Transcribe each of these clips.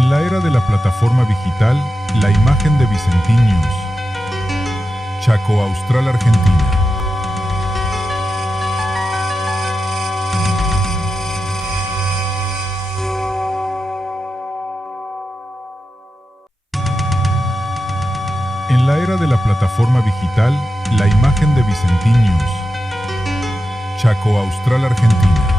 En la era de la plataforma digital, la imagen de Vicentín News. Chaco Austral, Argentina. En la era de la plataforma digital, la imagen de Vicentín News. Chaco Austral, Argentina.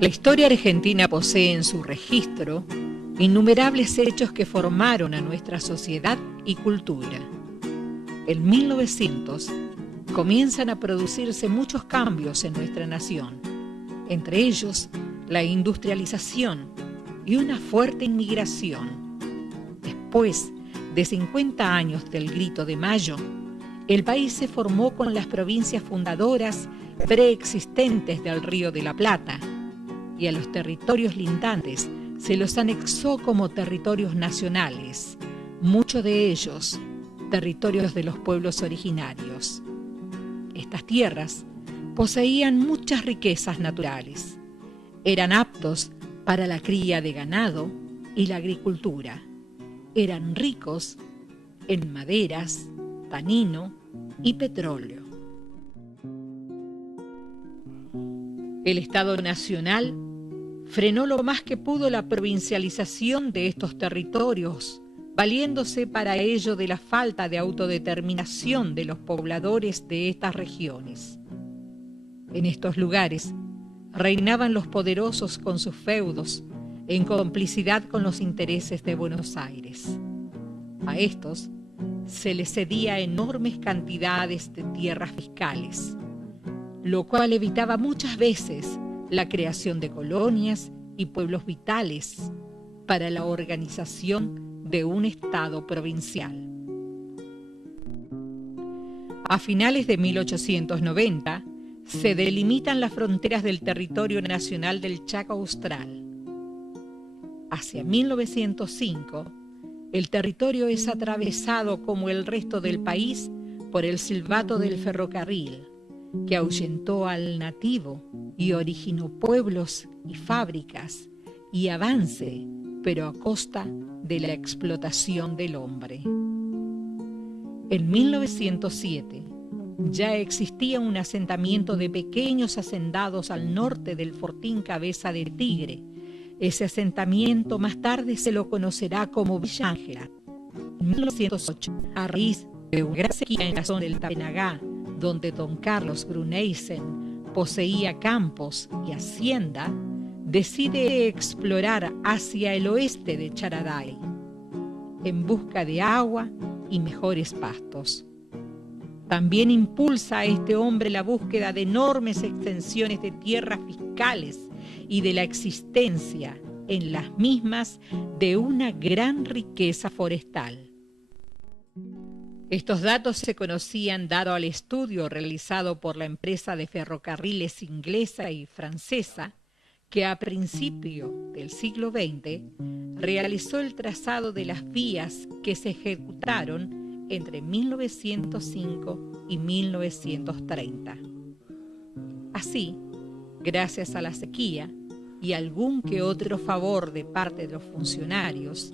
La historia argentina posee en su registro innumerables hechos que formaron a nuestra sociedad y cultura. En 1900 comienzan a producirse muchos cambios en nuestra nación, entre ellos la industrialización y una fuerte inmigración. Después de 50 años del Grito de Mayo, el país se formó con las provincias fundadoras preexistentes del Río de la Plata, y a los territorios lindantes se los anexó como territorios nacionales, muchos de ellos territorios de los pueblos originarios. Estas tierras poseían muchas riquezas naturales, eran aptos para la cría de ganado y la agricultura, eran ricos en maderas, tanino y petróleo. El Estado Nacional frenó lo más que pudo la provincialización de estos territorios, valiéndose para ello de la falta de autodeterminación de los pobladores de estas regiones. En estos lugares reinaban los poderosos con sus feudos, en complicidad con los intereses de Buenos Aires. A estos se les cedía enormes cantidades de tierras fiscales, lo cual evitaba muchas veces la creación de colonias y pueblos vitales para la organización de un Estado provincial. A finales de 1890 se delimitan las fronteras del territorio nacional del Chaco Austral. Hacia 1905, el territorio es atravesado como el resto del país por el silbato del ferrocarril, que ahuyentó al nativo y originó pueblos y fábricas y avance, pero a costa de la explotación del hombre. En 1907 ya existía un asentamiento de pequeños hacendados al norte del fortín Cabeza de Tigre. Ese asentamiento más tarde se lo conocerá como Villa Ángela. En 1908, a raíz de una gran sequía en la zona del Tapenagá, donde don Carlos Gruneysen poseía campos y hacienda, decide explorar hacia el oeste de Charaday, en busca de agua y mejores pastos. También impulsa a este hombre la búsqueda de enormes extensiones de tierras fiscales y de la existencia en las mismas de una gran riqueza forestal. Estos datos se conocían dado al estudio realizado por la empresa de ferrocarriles inglesa y francesa, que a principio del siglo XX realizó el trazado de las vías que se ejecutaron entre 1905 y 1930. Así, gracias a la sequía y algún que otro favor de parte de los funcionarios,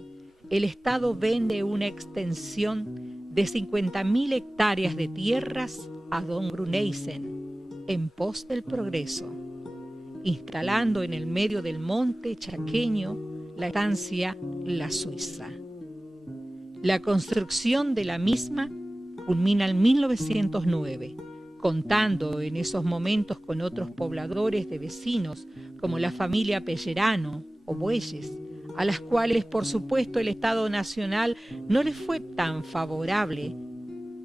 el Estado vende una extensión de 50.000 hectáreas de tierras a don Gruneysen en pos del progreso, instalando en el medio del monte chaqueño la estancia La Suiza. La construcción de la misma culmina en 1909, contando en esos momentos con otros pobladores de vecinos como la familia Pellerano o Bueyes, a las cuales por supuesto el Estado Nacional no les fue tan favorable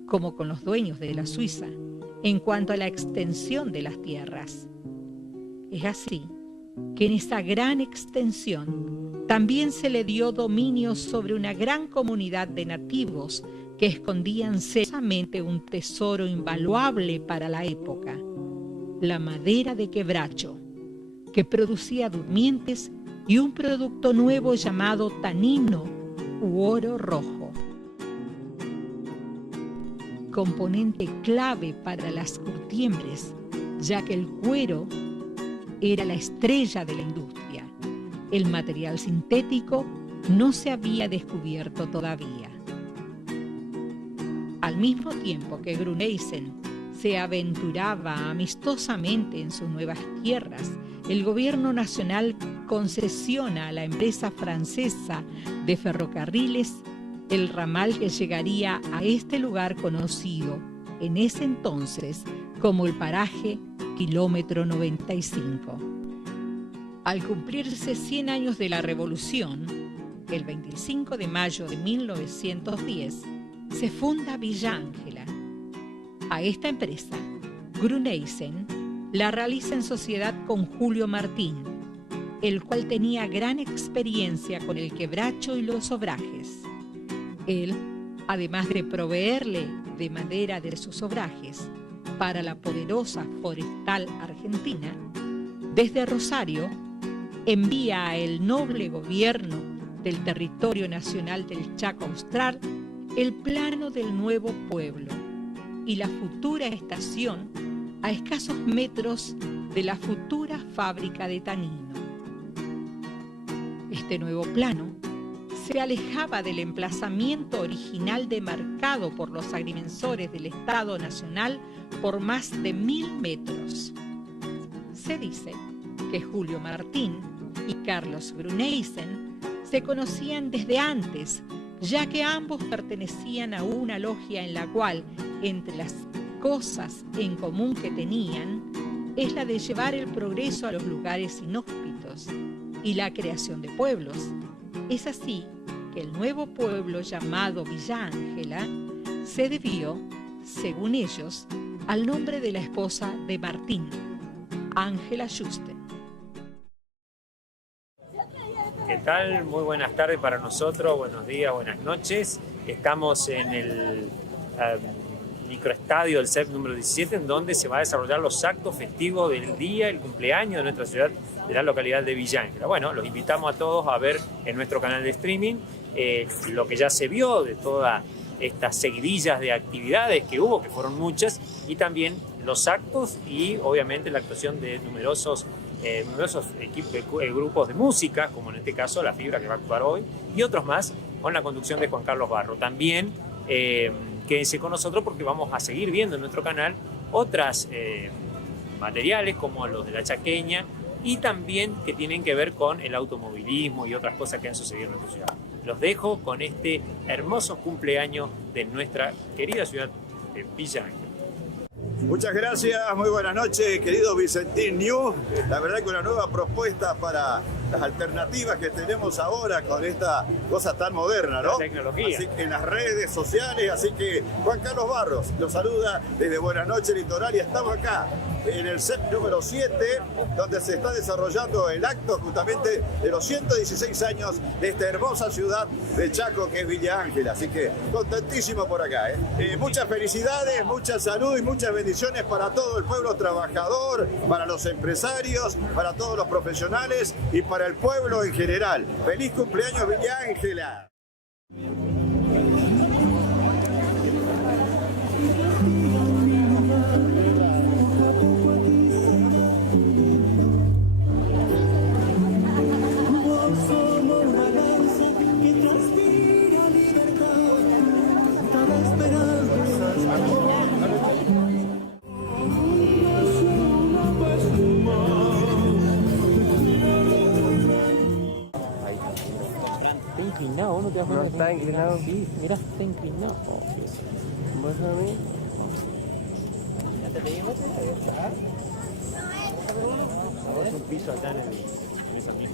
como con los dueños de la Suiza en cuanto a la extensión de las tierras. Es así que en esa gran extensión también se le dio dominio sobre una gran comunidad de nativos que escondían celosamente un tesoro invaluable para la época, la madera de quebracho, que producía durmientes y un producto nuevo llamado tanino u oro rojo, componente clave para las curtiembres, ya que el cuero era la estrella de la industria. El material sintético no se había descubierto todavía. Al mismo tiempo que Gruneysen se aventuraba amistosamente en sus nuevas tierras, el gobierno nacional concesiona a la empresa francesa de ferrocarriles el ramal que llegaría a este lugar conocido en ese entonces como el paraje Kilómetro 95. Al cumplirse 100 años de la Revolución, el 25 de mayo de 1910, se funda Villa Ángela. A esta empresa, Gruneysen la realiza en sociedad con Julio Martín, el cual tenía gran experiencia con el quebracho y los obrajes. Él, además de proveerle de madera de sus obrajes para la poderosa forestal argentina, desde Rosario envía al noble gobierno del territorio nacional del Chaco Austral el plano del nuevo pueblo y la futura estación a escasos metros de la futura fábrica de tanino. Este nuevo plano se alejaba del emplazamiento original demarcado por los agrimensores del Estado Nacional por más de 1000 metros. Se dice que Julio Martín y Carlos Gruneysen se conocían desde antes, ya que ambos pertenecían a una logia en la cual, entre las cosas en común que tenían, es la de llevar el progreso a los lugares inhóspitos y la creación de pueblos. Es así que el nuevo pueblo llamado Villa Ángela se debió, según ellos, al nombre de la esposa de Martín, Ángela Yuste. ¿Qué tal? Muy buenas tardes para nosotros, buenos días, buenas noches. Estamos en el microestadio del CEP número 17, en donde se va a desarrollar los actos festivos del día, el cumpleaños de nuestra ciudad, de la localidad de Villa Ángela. Bueno, los invitamos a todos a ver en nuestro canal de streaming lo que ya se vio de todas estas seguidillas de actividades que hubo, que fueron muchas, y también los actos y obviamente la actuación de numerosos grupos de música, como en este caso La Fibra, que va a actuar hoy, y otros más, con la conducción de Juan Carlos Barro. También quédense con nosotros porque vamos a seguir viendo en nuestro canal otras materiales como los de La Chaqueña y también que tienen que ver con el automovilismo y otras cosas que han sucedido en nuestra ciudad. Los dejo con este hermoso cumpleaños de nuestra querida ciudad de Villa Ángela. Muchas gracias, muy buenas noches, querido Vicentín News. La verdad que una nueva propuesta para las alternativas que tenemos ahora con esta cosa tan moderna, ¿no? La tecnología. Así que en las redes sociales, así que Juan Carlos Barros los saluda desde Buenas Noches Litoral y estamos acá en el CEP número 7, donde se está desarrollando el acto justamente de los 116 años de esta hermosa ciudad de Chaco que es Villa Ángela. Así que contentísimo por acá, ¿eh? Muchas felicidades, mucha salud y muchas bendiciones para todo el pueblo trabajador, para los empresarios, para todos los profesionales y para el pueblo en general. ¡Feliz cumpleaños Villa Ángela! Inclinado, ¿no te das cuenta? No está inclinado. Sí, mira, está inclinado. Oh, Dios. Muéstrame a mí. ¿Ya te pedimos? Ahí está. Vamos un piso acá en el piso aquí.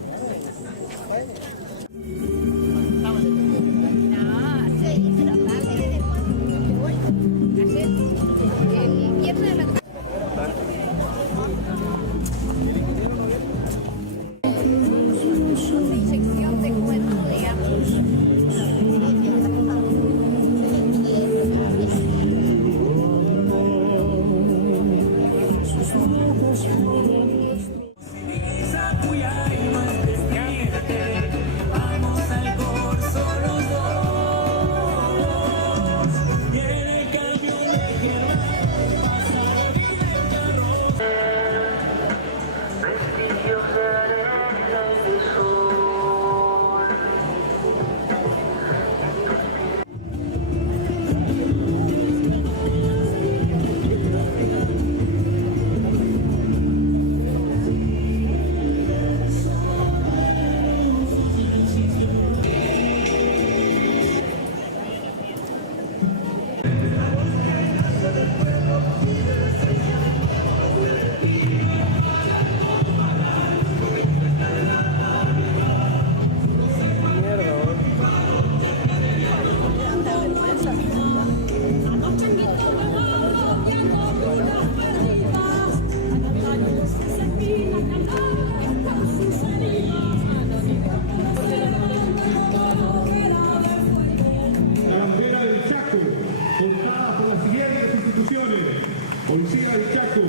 Policía de Chaco.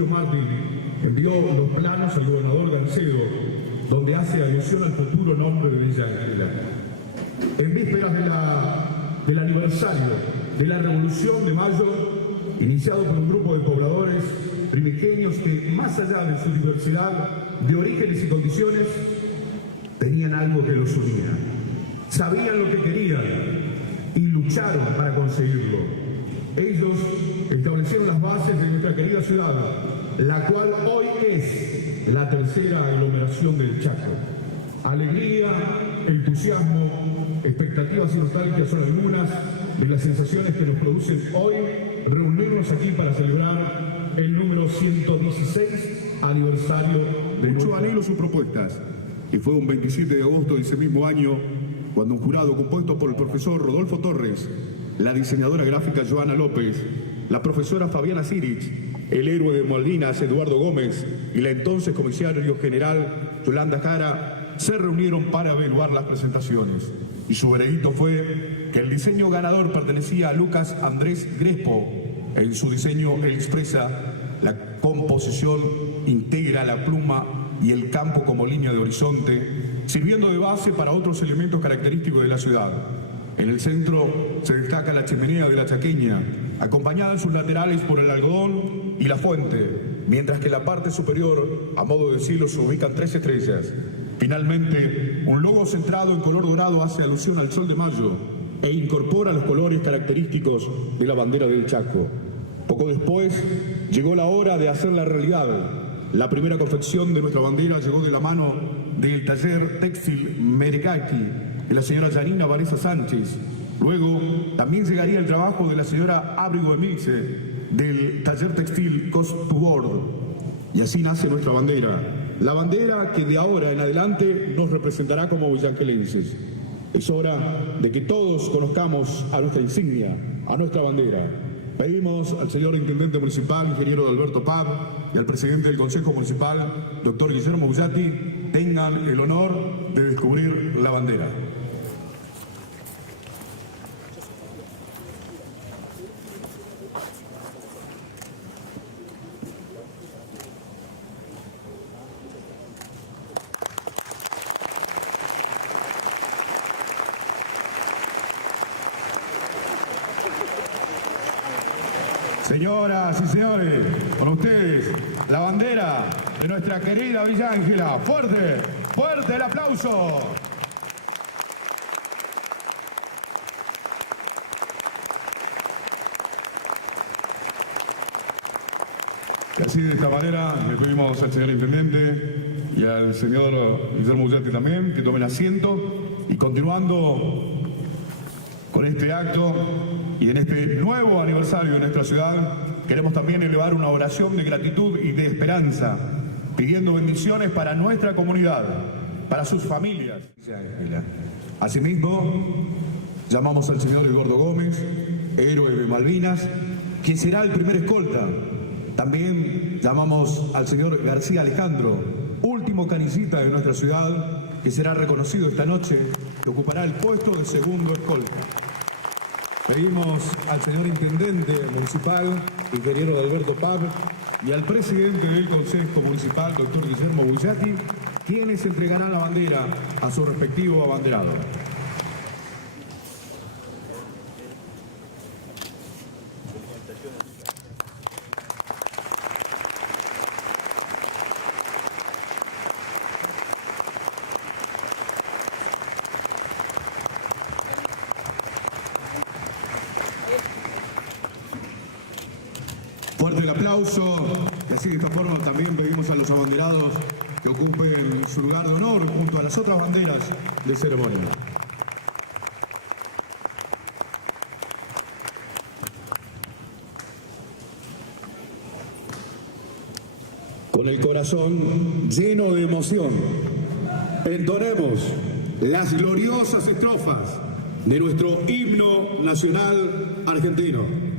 Julio Martín envió los planos al gobernador Gancedo, donde hace alusión al futuro nombre de Villa Ángela. En vísperas del aniversario de la Revolución de Mayo, iniciado por un grupo de pobladores primigenios que, más allá de su diversidad de orígenes y condiciones, tenían algo que los unía. Sabían lo que querían y lucharon para conseguirlo. Ellos establecieron las bases de nuestra querida ciudad, la cual hoy es la tercera aglomeración del Chaco. Alegría, entusiasmo, expectativas y nostalgia son algunas de las sensaciones que nos producen hoy reunirnos aquí para celebrar el número 116 aniversario de mucho anhelo sus propuestas, y fue un 27 de agosto de ese mismo año cuando un jurado compuesto por el profesor Rodolfo Torres, la diseñadora gráfica Joana López, la profesora Fabiana Sirich, el héroe de Malvinas Eduardo Gómez y la entonces comisario general Yolanda Jara se reunieron para evaluar las presentaciones. Y su veredicto fue que el diseño ganador pertenecía a Lucas Andrés Grespo. En su diseño él expresa la composición, integra la pluma y el campo como línea de horizonte, sirviendo de base para otros elementos característicos de la ciudad. En el centro se destaca la chimenea de la Chaqueña, acompañada en sus laterales por el algodón y la fuente, mientras que en la parte superior, a modo de cielo, se ubican 3 estrellas. Finalmente, un logo centrado en color dorado hace alusión al sol de mayo e incorpora los colores característicos de la bandera del Chaco. Poco después, llegó la hora de hacerla realidad. La primera confección de nuestra bandera llegó de la mano del taller textil Merigaki de la señora Janina Varesa Sánchez. Luego, también llegaría el trabajo de la señora Ábrigo Emilce del taller textil Cost to Board. Y así nace nuestra bandera. La bandera que de ahora en adelante nos representará como villangelenses. Es hora de que todos conozcamos a nuestra insignia, a nuestra bandera. Pedimos al señor Intendente Municipal, ingeniero Alberto Pab, y al Presidente del Consejo Municipal, doctor Guillermo Bullati, tengan el honor de descubrir la bandera. Señoras y señores, con ustedes, la bandera de nuestra querida Villa Ángela. ¡Fuerte, fuerte el aplauso! Y así, de esta manera, le pedimos al señor Intendente y al señor Guillermo Bullati también que tomen asiento, y continuando con este acto y en este nuevo aniversario de nuestra ciudad, queremos también elevar una oración de gratitud y de esperanza, pidiendo bendiciones para nuestra comunidad, para sus familias. Asimismo, llamamos al señor Eduardo Gómez, héroe de Malvinas, quien será el primer escolta. También llamamos al señor García Alejandro, último canillita de nuestra ciudad, que será reconocido esta noche, que ocupará el puesto de segundo escolta. Pedimos al señor Intendente Municipal, ingeniero Alberto Pab, y al Presidente del Consejo Municipal, doctor Guillermo Bullati, quienes entregarán la bandera a su respectivo abanderado. Fuerte el aplauso, y así de esta forma también pedimos a los abanderados que ocupen su lugar de honor junto a las otras banderas de ceremonia. Con el corazón lleno de emoción, entonemos las gloriosas estrofas de nuestro himno nacional argentino.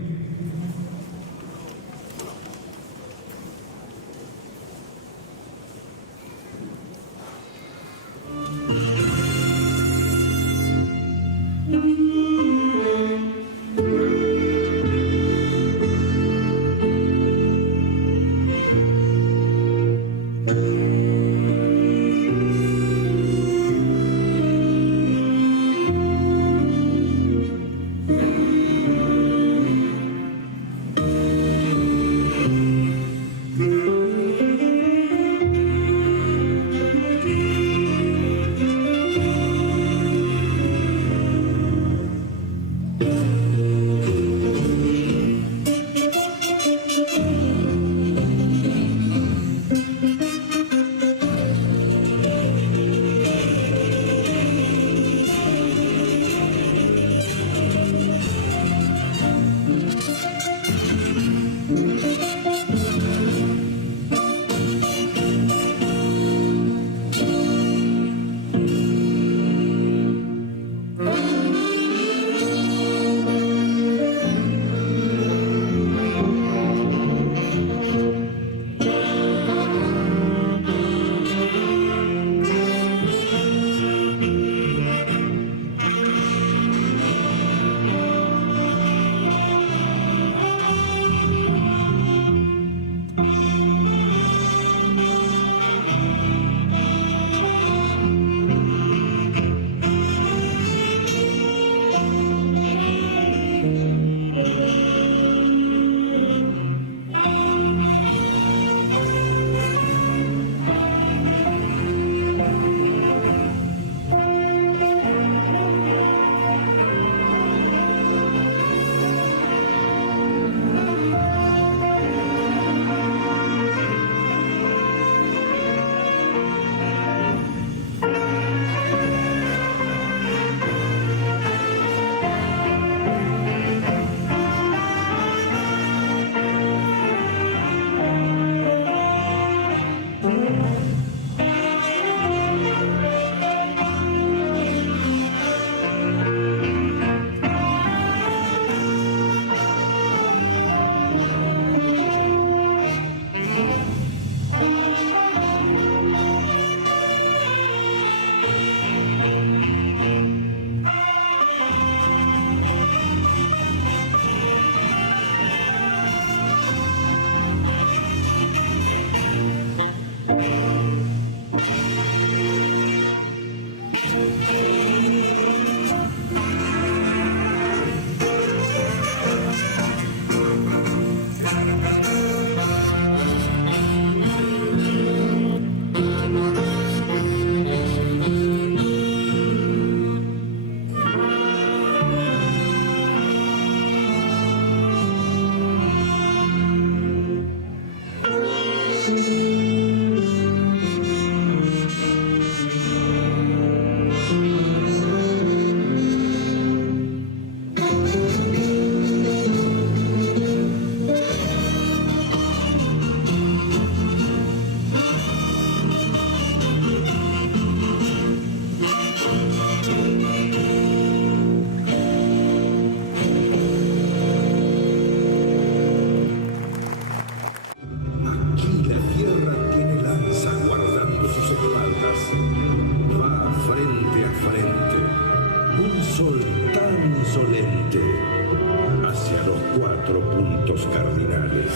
4 puntos cardinales.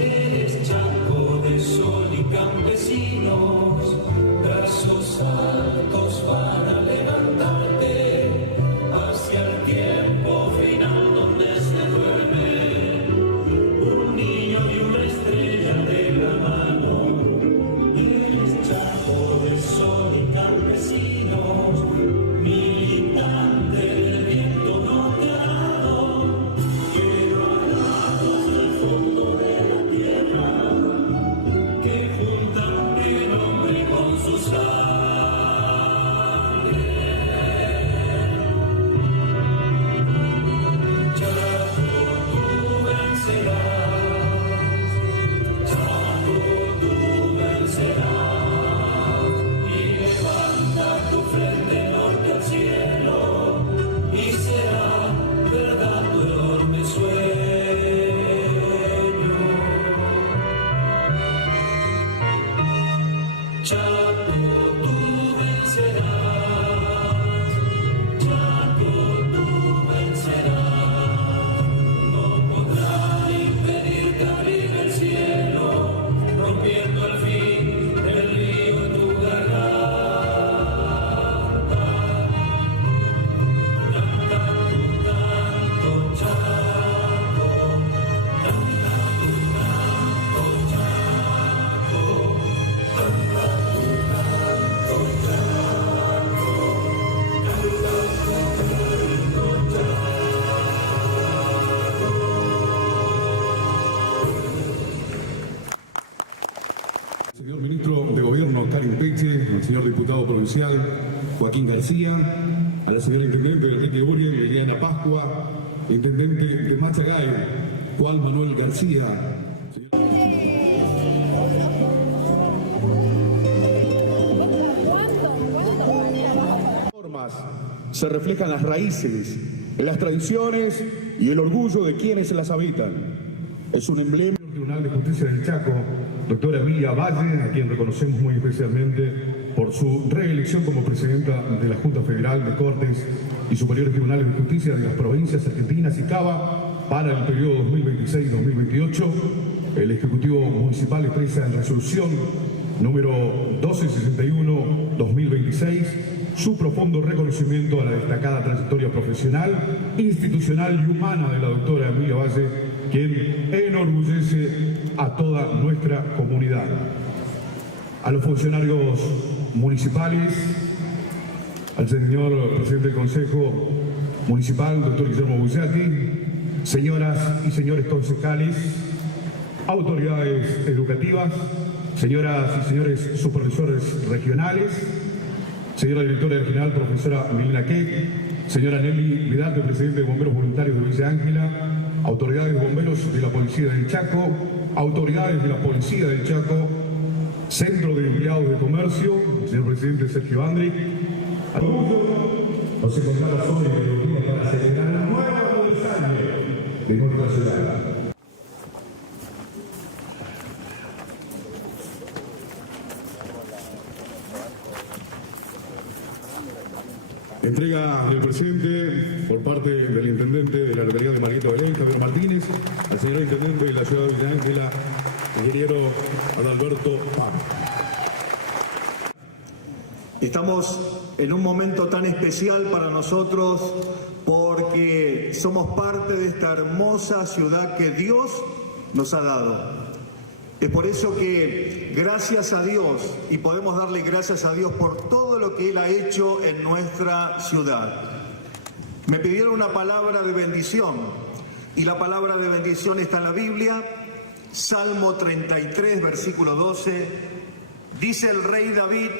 Eres Chaco de sol y campesinos, brazos altos para levantarte hacia el tiempo final donde se duerme un niño y una estrella de la mano. Eres Chaco de sol y campesinos, militante del viento norteado, quiero alados del fondo de la tierra que juntan el hombre con su sangre. Chaco, tú vencerás. Chaco, tú vencerás. Y levanta tu frente norte al cielo y será verdad tu enorme sueño. Chaco, tú vencerás. Chaco, tú vencerás. No podrá impedirte abrir el cielo, rompiendo al fin el río en tu garganta. Canta tu canto, Chaco. Canta tu canto, Chaco. Canta tu canto, Chaco. Canta tu canto, Chaco. Señor Ministro de Gobierno, Karim Peche, al señor Diputado Provincial, Joaquín García, a la señora Intendente de Enrique Urien, Liliana Pascua, Intendente de Machagay, Juan Manuel García. Formas se reflejan las raíces, las tradiciones y el orgullo de quienes las habitan. Es un emblema del Tribunal de Justicia del Chaco, doctora Emilia Valle, a quien reconocemos muy especialmente por su reelección como presidenta de la Junta Federal de Cortes y Superiores Tribunales de Justicia de las provincias argentinas y Cava para el periodo 2026-2028. El Ejecutivo Municipal expresa en resolución número 1261-2026 su profundo reconocimiento a la destacada trayectoria profesional, institucional y humana de la doctora Emilia Valle, quien enorgullece a toda nuestra comunidad. A los funcionarios municipales, al señor presidente del Consejo Municipal, doctor Guillermo Bullati, señoras y señores concejales, autoridades educativas, señoras y señores supervisores regionales, señora directora regional, profesora Milena Keck, señora Nelly Vidarte, presidente de Bomberos Voluntarios de Villa Ángela, autoridades de bomberos de la Policía del Chaco, autoridades de la Policía del Chaco, Centro de Empleados de Comercio, señor presidente Sergio Andri. Nos encontramos hoy en el día para celebrar el nuevo aniversario de nuestra ciudad. Entrega del presente por parte del intendente de la localidad de Margarita Belén, Javier Martínez, al señor intendente de la ciudad de Villa Ángela, ingeniero Adalberto Pablo. Estamos en un momento tan especial para nosotros porque somos parte de esta hermosa ciudad que Dios nos ha dado. Es por eso que gracias a Dios, y podemos darle gracias a Dios por todo lo que Él ha hecho en nuestra ciudad. Me pidieron una palabra de bendición, y la palabra de bendición está en la Biblia, Salmo 33, versículo 12, dice el rey David,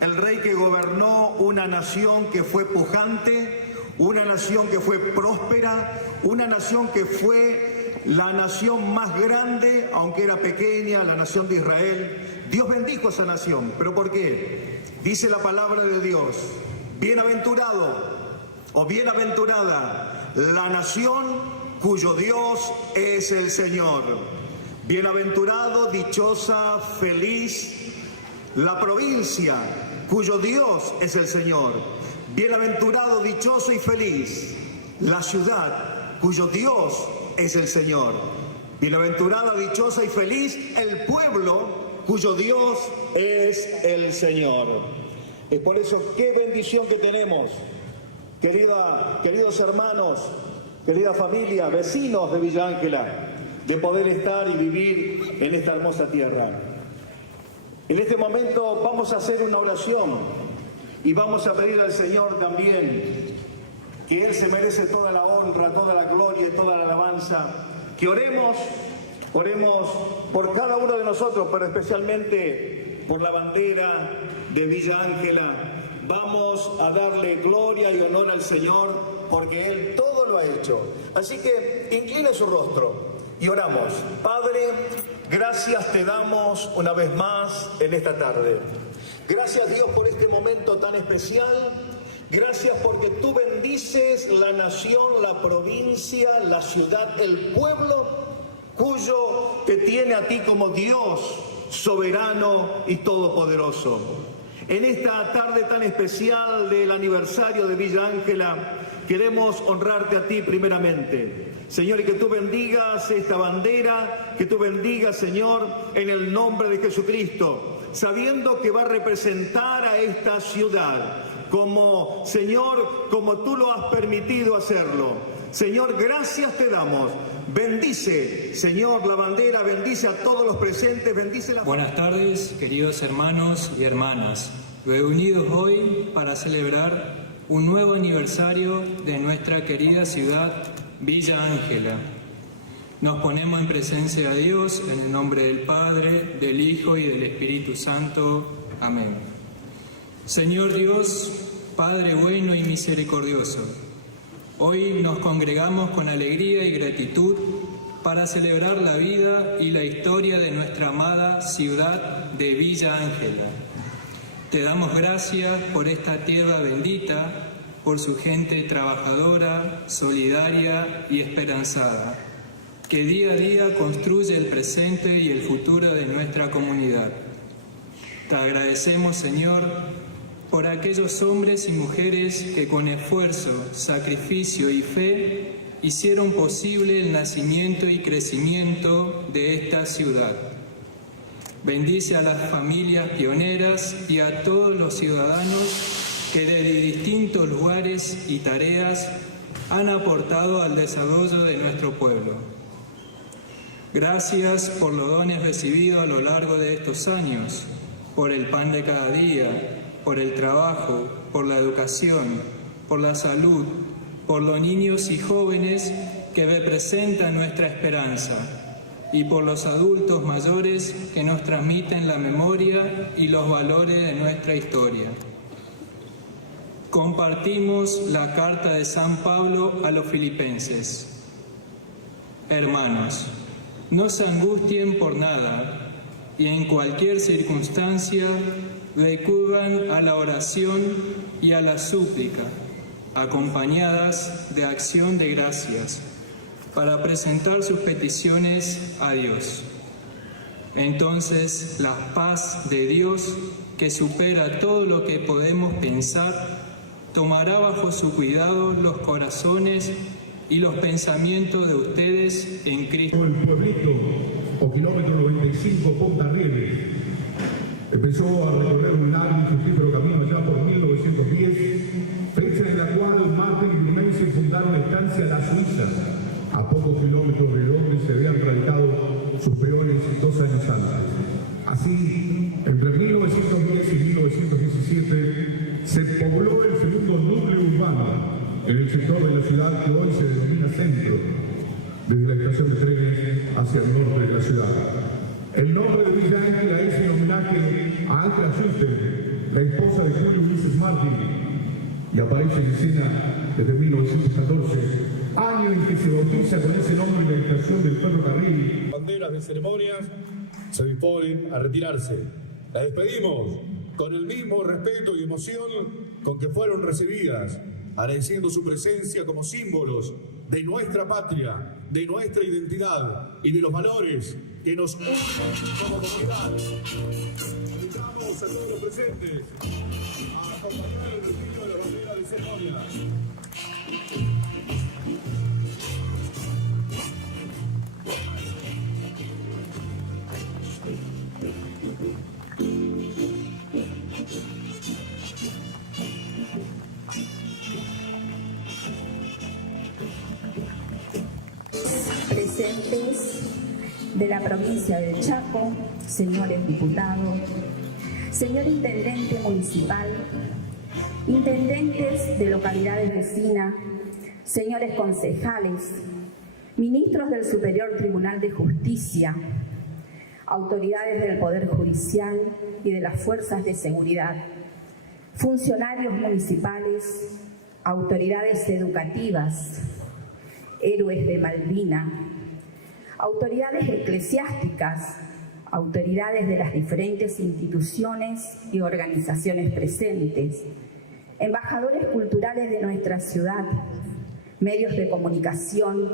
el rey que gobernó una nación que fue pujante, una nación que fue próspera, una nación que fue la nación más grande, aunque era pequeña, la nación de Israel. Dios bendijo a esa nación. ¿Pero por qué? Dice la palabra de Dios, bienaventurado o bienaventurada la nación cuyo Dios es el Señor. Bienaventurado, dichosa, feliz la provincia cuyo Dios es el Señor. Bienaventurado, dichoso y feliz la ciudad cuyo Dios es el Señor. Bienaventurada, dichosa y feliz el pueblo cuyo Dios es el Señor. Es por eso, qué bendición que tenemos, queridos hermanos, querida familia, vecinos de Villa Ángela, de poder estar y vivir en esta hermosa tierra. En este momento vamos a hacer una oración y vamos a pedir al Señor también, que Él se merece toda la honra, toda la gloria y toda la alabanza, que oremos por cada uno de nosotros, pero especialmente por la bandera de Villa Ángela. Vamos a darle gloria y honor al Señor, porque Él todo lo ha hecho. Así que incline su rostro y oramos. Padre, gracias te damos una vez más en esta tarde. Gracias, Dios, por este momento tan especial. Gracias porque tú bendices la nación, la provincia, la ciudad, el pueblo cuyo te tiene a ti como Dios soberano y todopoderoso. En esta tarde tan especial del aniversario de Villa Ángela, queremos honrarte a ti primeramente. Señor, y que tú bendigas esta bandera, que tú bendigas, Señor, en el nombre de Jesucristo, sabiendo que va a representar a esta ciudad, como, Señor, como tú lo has permitido hacerlo. Señor, gracias te damos. Bendice, Señor, la bandera, bendice a todos los presentes, bendice la... Buenas tardes, queridos hermanos y hermanas, reunidos hoy para celebrar un nuevo aniversario de nuestra querida ciudad, Villa Ángela. Nos ponemos en presencia de Dios en el nombre del Padre, del Hijo y del Espíritu Santo. Amén. Señor Dios, Padre bueno y misericordioso, hoy nos congregamos con alegría y gratitud para celebrar la vida y la historia de nuestra amada ciudad de Villa Ángela. Te damos gracias por esta tierra bendita, por su gente trabajadora, solidaria y esperanzada, que día a día construye el presente y el futuro de nuestra comunidad. Te agradecemos, Señor, por aquellos hombres y mujeres que con esfuerzo, sacrificio y fe hicieron posible el nacimiento y crecimiento de esta ciudad. Bendice a las familias pioneras y a todos los ciudadanos que desde distintos lugares y tareas han aportado al desarrollo de nuestro pueblo. Gracias por los dones recibidos a lo largo de estos años, por el pan de cada día, por el trabajo, por la educación, por la salud, por los niños y jóvenes que representan nuestra esperanza, y por los adultos mayores que nos transmiten la memoria y los valores de nuestra historia. Compartimos la carta de San Pablo a los filipenses. Hermanos, no se angustien por nada, y en cualquier circunstancia recurran a la oración y a la súplica, acompañadas de acción de gracias, para presentar sus peticiones a Dios. Entonces, la paz de Dios, que supera todo lo que podemos pensar, tomará bajo su cuidado los corazones y los pensamientos de ustedes en Cristo. El pueblito, o kilómetro 95, Punta Rieles, empezó a recorrer un largo y fructífero camino allá por 1910, fecha en la cual Martín y Blumense fundaron la estancia La Suiza. A pocos kilómetros de donde se habían radicado sus peones 2 años antes. Así, entre 1910 y 1917, se pobló el segundo núcleo urbano en el sector de la ciudad que hoy se denomina centro, desde la estación de trenes hacia el norte de la ciudad. El nombre de Villa Ángela es en homenaje a Ángela Schuster, la esposa de Julio Ulises Martín, y aparece en escena desde 1914, año en que se bautiza con ese nombre la estación del ferrocarril. Banderas de ceremonias se disponen a retirarse. Las despedimos con el mismo respeto y emoción con que fueron recibidas, agradeciendo su presencia como símbolos de nuestra patria, de nuestra identidad y de los valores que nos unen como comunidad. Invitamos a todos los presentes a acompañar el retiro de la bandera de ceremonia. presentes de la provincia del Chaco, señores diputados, señor intendente municipal, intendentes de localidades vecinas, señores concejales, ministros del Superior Tribunal de Justicia, autoridades del Poder Judicial y de las fuerzas de seguridad, funcionarios municipales, autoridades educativas, héroes de Malvinas, autoridades eclesiásticas, autoridades de las diferentes instituciones y organizaciones presentes, embajadores culturales de nuestra ciudad, medios de comunicación,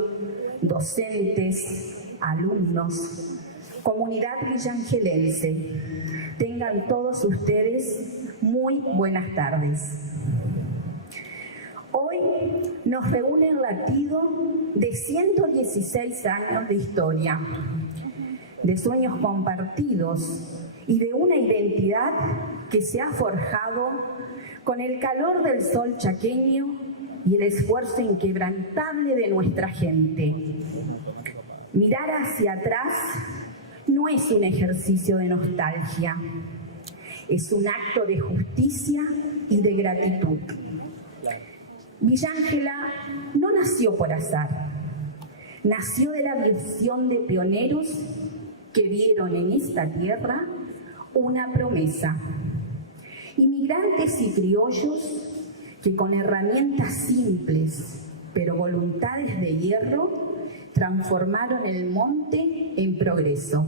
docentes, alumnos, comunidad villangelense. Tengan todos ustedes muy buenas tardes. Hoy nos reúne el latido de 116 años de historia, de sueños compartidos y de una identidad que se ha forjado con el calor del sol chaqueño y el esfuerzo inquebrantable de nuestra gente. Mirar hacia atrás no es un ejercicio de nostalgia, es un acto de justicia y de gratitud. Villa Ángela no nació por azar, nació de la visión de pioneros que vieron en esta tierra una promesa. Inmigrantes y criollos que con herramientas simples, pero voluntades de hierro, transformaron el monte en progreso.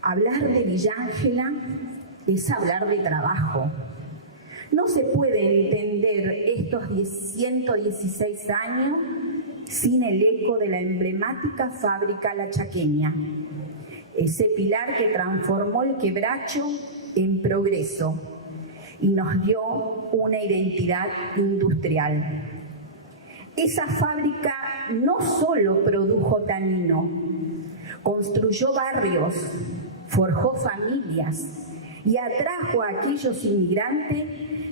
Hablar de Villa Ángela es hablar de trabajo. No se puede entender estos 116 años sin el eco de la emblemática fábrica La Chaqueña, ese pilar que transformó el quebracho en progreso y nos dio una identidad industrial. Esa fábrica no solo produjo tanino, construyó barrios, forjó familias y atrajo a aquellos inmigrantes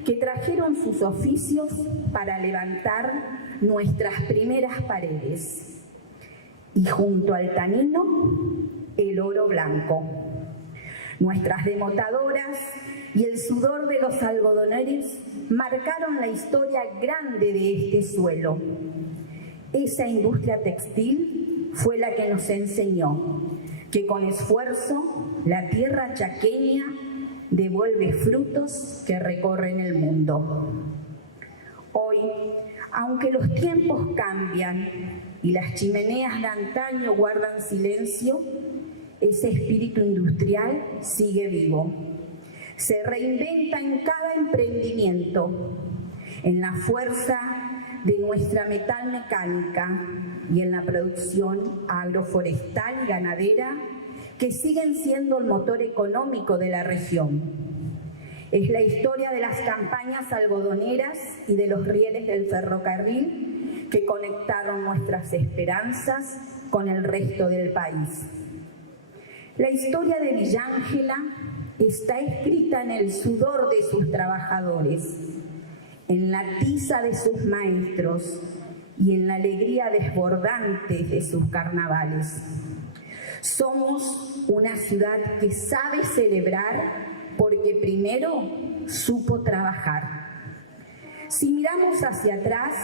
que trajeron sus oficios para levantar nuestras primeras paredes. Y junto al tanino, el oro blanco. Nuestras demotadoras y el sudor de los algodoneros marcaron la historia grande de este suelo. Esa industria textil fue la que nos enseñó que con esfuerzo la tierra chaqueña devuelve frutos que recorren el mundo. Hoy, aunque los tiempos cambian y las chimeneas de antaño guardan silencio, ese espíritu industrial sigue vivo. Se reinventa en cada emprendimiento, en la fuerza de nuestra metalmecánica y en la producción agroforestal y ganadera, que siguen siendo el motor económico de la región. Es la historia de las campañas algodoneras y de los rieles del ferrocarril que conectaron nuestras esperanzas con el resto del país. La historia de Villa Ángela está escrita en el sudor de sus trabajadores, en la tiza de sus maestros y en la alegría desbordante de sus carnavales. Somos una ciudad que sabe celebrar porque primero supo trabajar. Si miramos hacia atrás,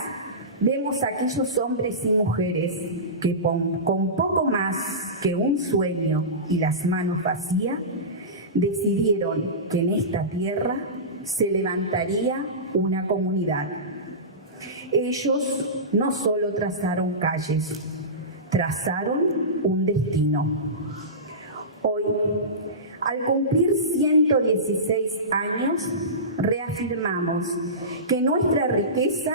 vemos a aquellos hombres y mujeres que con poco más que un sueño y las manos vacías, decidieron que en esta tierra se levantaría una comunidad. Ellos no solo trazaron calles, trazaron un destino. Hoy, al cumplir 116 años, reafirmamos que nuestra riqueza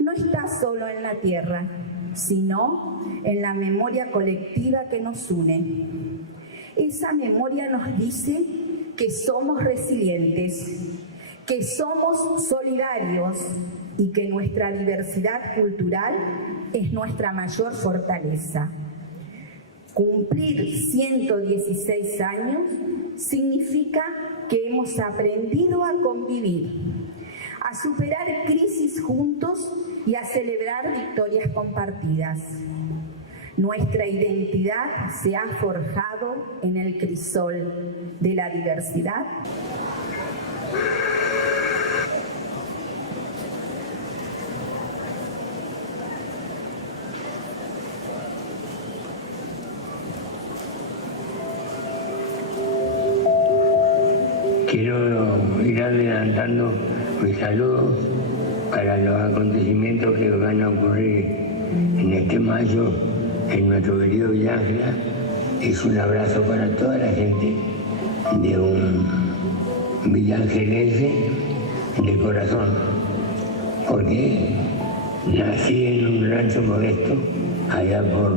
no está solo en la tierra, sino en la memoria colectiva que nos une. Esa memoria nos dice que somos resilientes, que somos solidarios y que nuestra diversidad cultural es nuestra mayor fortaleza. Cumplir 116 años significa que hemos aprendido a convivir, a superar crisis juntos y a celebrar victorias compartidas. Nuestra identidad se ha forjado en el crisol de la diversidad. Quiero ir adelantando mis saludos para los acontecimientos que van a ocurrir en este mayo en nuestro querido Villa Ángela. Es un abrazo para toda la gente de un villangelense de corazón, porque nací en un rancho modesto allá por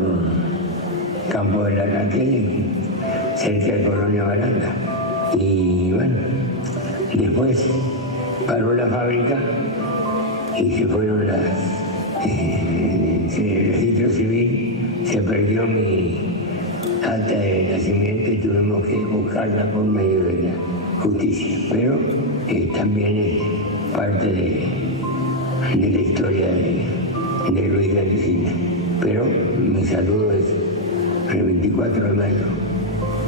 Campo de la Raquel, cerca de Colonia Baranda. Y bueno, después paró la fábrica y se fueron el registro civil, se perdió mi acta de nacimiento y tuvimos que buscarla por medio de la justicia. Pero también es parte de la historia de Luis de Alsina. Pero mi saludo es el 24 de mayo.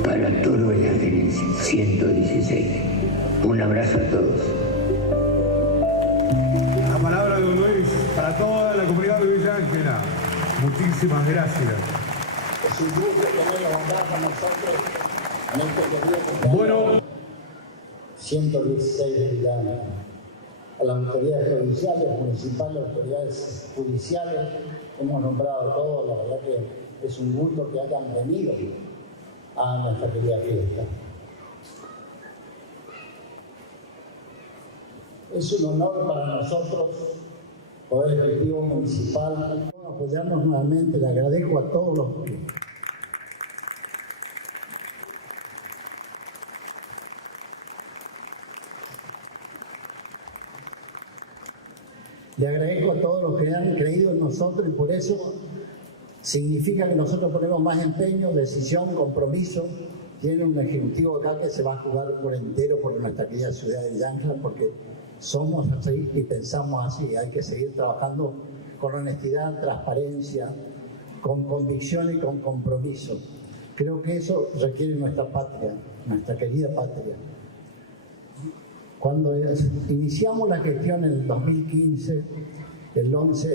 Para todos los villagelenses, 116. Un abrazo a todos. La palabra de don Luis para toda la comunidad de Villa Ángela. Muchísimas gracias. Es un gusto tener la bondad con nosotros en este querido bueno, 116 de Villa Ángela. A las autoridades provinciales, municipales, autoridades judiciales, hemos nombrado a todos, la verdad que es un gusto que hayan venido a nuestra querida fiesta. Es un honor para nosotros, Poder Ejecutivo Municipal, apoyarnos nuevamente. Le agradezco a todos los que le agradezco a todos los que han creído en nosotros y por eso significa que nosotros ponemos más empeño, decisión, compromiso. Tiene un ejecutivo acá que se va a jugar por entero por nuestra querida ciudad de Villa Ángela, porque somos así y pensamos así. Hay que seguir trabajando con honestidad, transparencia, con convicción y con compromiso. Creo que eso requiere nuestra patria, nuestra querida patria. Cuando iniciamos la gestión en el 2015, el 11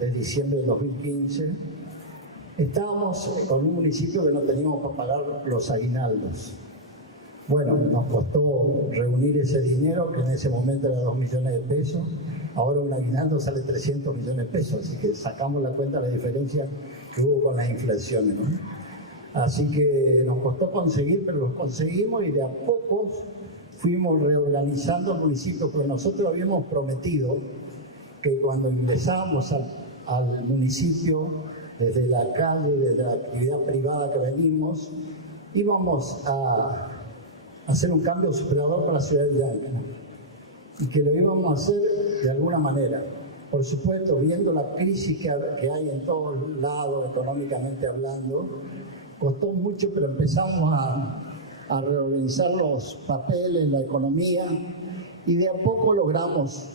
de diciembre de 2015, estábamos con un municipio que no teníamos para pagar los aguinaldos. Bueno, nos costó reunir ese dinero, que en ese momento era 2 millones de pesos. Ahora un aguinaldo sale 300 millones de pesos, así que sacamos la cuenta de la diferencia que hubo con las inflaciones, ¿no? Así que nos costó conseguir, pero los conseguimos y de a poco fuimos reorganizando el municipio, porque nosotros habíamos prometido que cuando ingresábamos al municipio, desde la calle, desde la actividad privada que venimos, íbamos a hacer un cambio superador para la ciudad de Villa Ángela y que lo íbamos a hacer de alguna manera. Por supuesto, viendo la crisis que hay en todos lados, económicamente hablando, costó mucho, pero empezamos a reorganizar los papeles, la economía, y de a poco logramos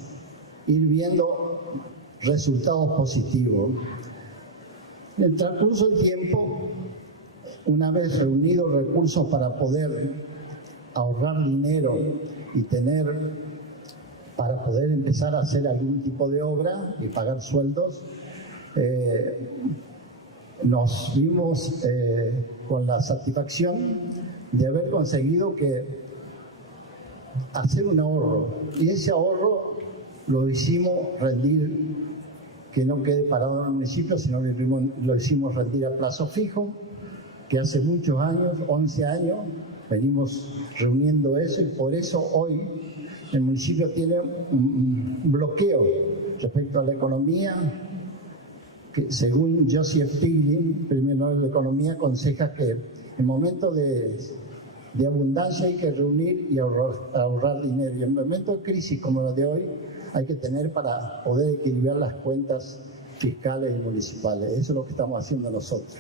ir viendo resultados positivos. En el transcurso del tiempo, una vez reunidos recursos para poder ahorrar dinero y para poder empezar a hacer algún tipo de obra y pagar sueldos, nos vimos con la satisfacción de haber conseguido hacer un ahorro, y ese ahorro lo hicimos rendir, que no quede parado en el municipio, sino que lo hicimos rendir a plazo fijo, que hace muchos años, 11 años, venimos reuniendo eso, y por eso hoy el municipio tiene un bloqueo respecto a la economía, que según Joseph Stiglitz, premio Nobel de Economía, aconseja que en momentos de abundancia hay que reunir y ahorrar dinero, y en momentos de crisis como la de hoy hay que tener para poder equilibrar las cuentas fiscales y municipales. Eso es lo que estamos haciendo nosotros.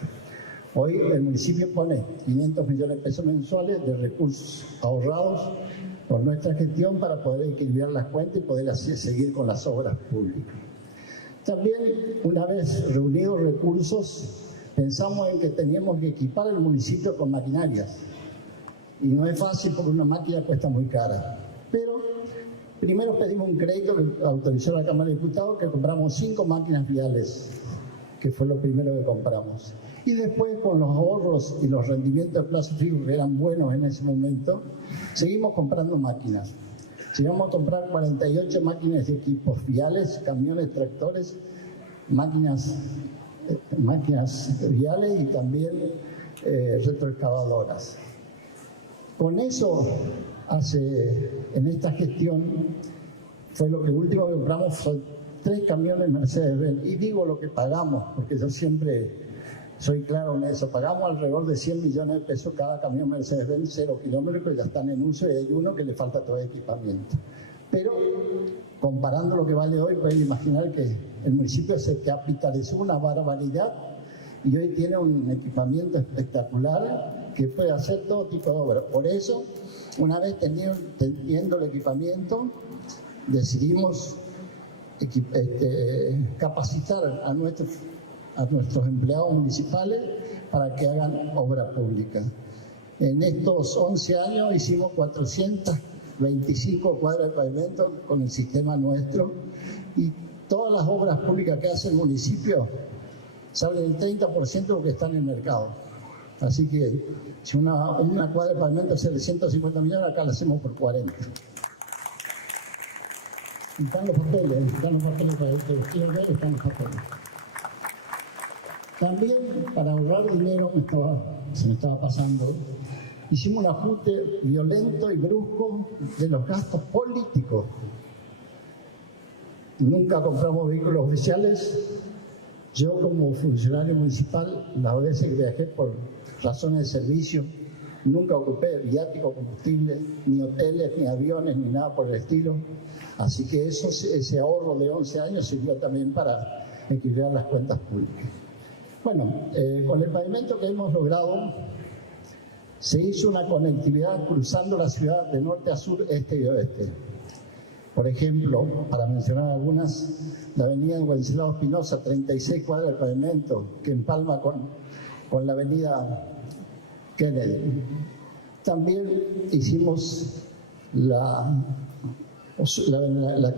Hoy el municipio pone 500 millones de pesos mensuales de recursos ahorrados por nuestra gestión para poder equilibrar las cuentas y poder seguir con las obras públicas. También, una vez reunidos recursos, pensamos en que teníamos que equipar el municipio con maquinarias. Y no es fácil porque una máquina cuesta muy cara. Pero primero pedimos un crédito que autorizó la Cámara de Diputados, que compramos 5 máquinas viales, que fue lo primero que compramos. Y después, con los ahorros y los rendimientos de plazo fijo que eran buenos en ese momento, seguimos comprando máquinas. Llegamos a comprar 48 máquinas de equipos viales, camiones, tractores, máquinas viales y también retroexcavadoras. Con eso, en esta gestión, fue lo que último que compramos, son 3 camiones Mercedes-Benz. Y digo lo que pagamos, porque yo siempre soy claro en eso. Pagamos alrededor de 100 millones de pesos cada camión Mercedes-Benz, 0 kilómetros, que ya están en uso, y hay uno que le falta todo el equipamiento. Pero, comparando lo que vale hoy, pueden imaginar que el municipio se capitalizó una barbaridad y hoy tiene un equipamiento espectacular que puede hacer todo tipo de obras. Por eso, una vez teniendo el equipamiento, decidimos capacitar a nuestros empleados municipales para que hagan obra pública. En estos 11 años hicimos 425 cuadras de pavimento con el sistema nuestro, y todas las obras públicas que hace el municipio salen el 30% de lo que está en el mercado. Así que si una cuadra de pavimento es de 150 millones, acá la hacemos por 40. Están los papeles para el que los quiero ver, están los papeles. También, para ahorrar dinero, se me estaba pasando, hicimos un ajuste violento y brusco de los gastos políticos. Nunca compramos vehículos oficiales. Yo, como funcionario municipal, las veces que viajé por razones de servicio, nunca ocupé viático, combustible, ni hoteles, ni aviones, ni nada por el estilo. Así que ese ahorro de 11 años sirvió también para equilibrar las cuentas públicas. Bueno, con el pavimento que hemos logrado, se hizo una conectividad cruzando la ciudad de norte a sur, este y oeste. Por ejemplo, para mencionar algunas, la avenida de Wenceslao Espinosa, 36 cuadras de pavimento, que empalma con la avenida Kennedy. También hicimos la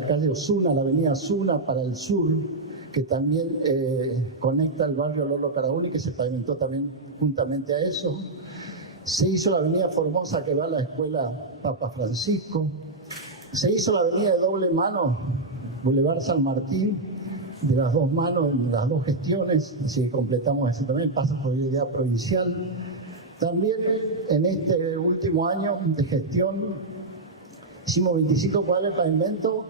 calle Osuna, la avenida Osuna para el sur, que también conecta el barrio Lolo Caraúni, que se pavimentó también juntamente a eso. Se hizo la avenida Formosa, que va a la escuela Papa Francisco. Se hizo la avenida de doble mano, Boulevard San Martín, de las 2 manos, en las 2 gestiones, así que completamos eso también, pasa por idea provincial. También en este último año de gestión hicimos 25 cuadras de pavimento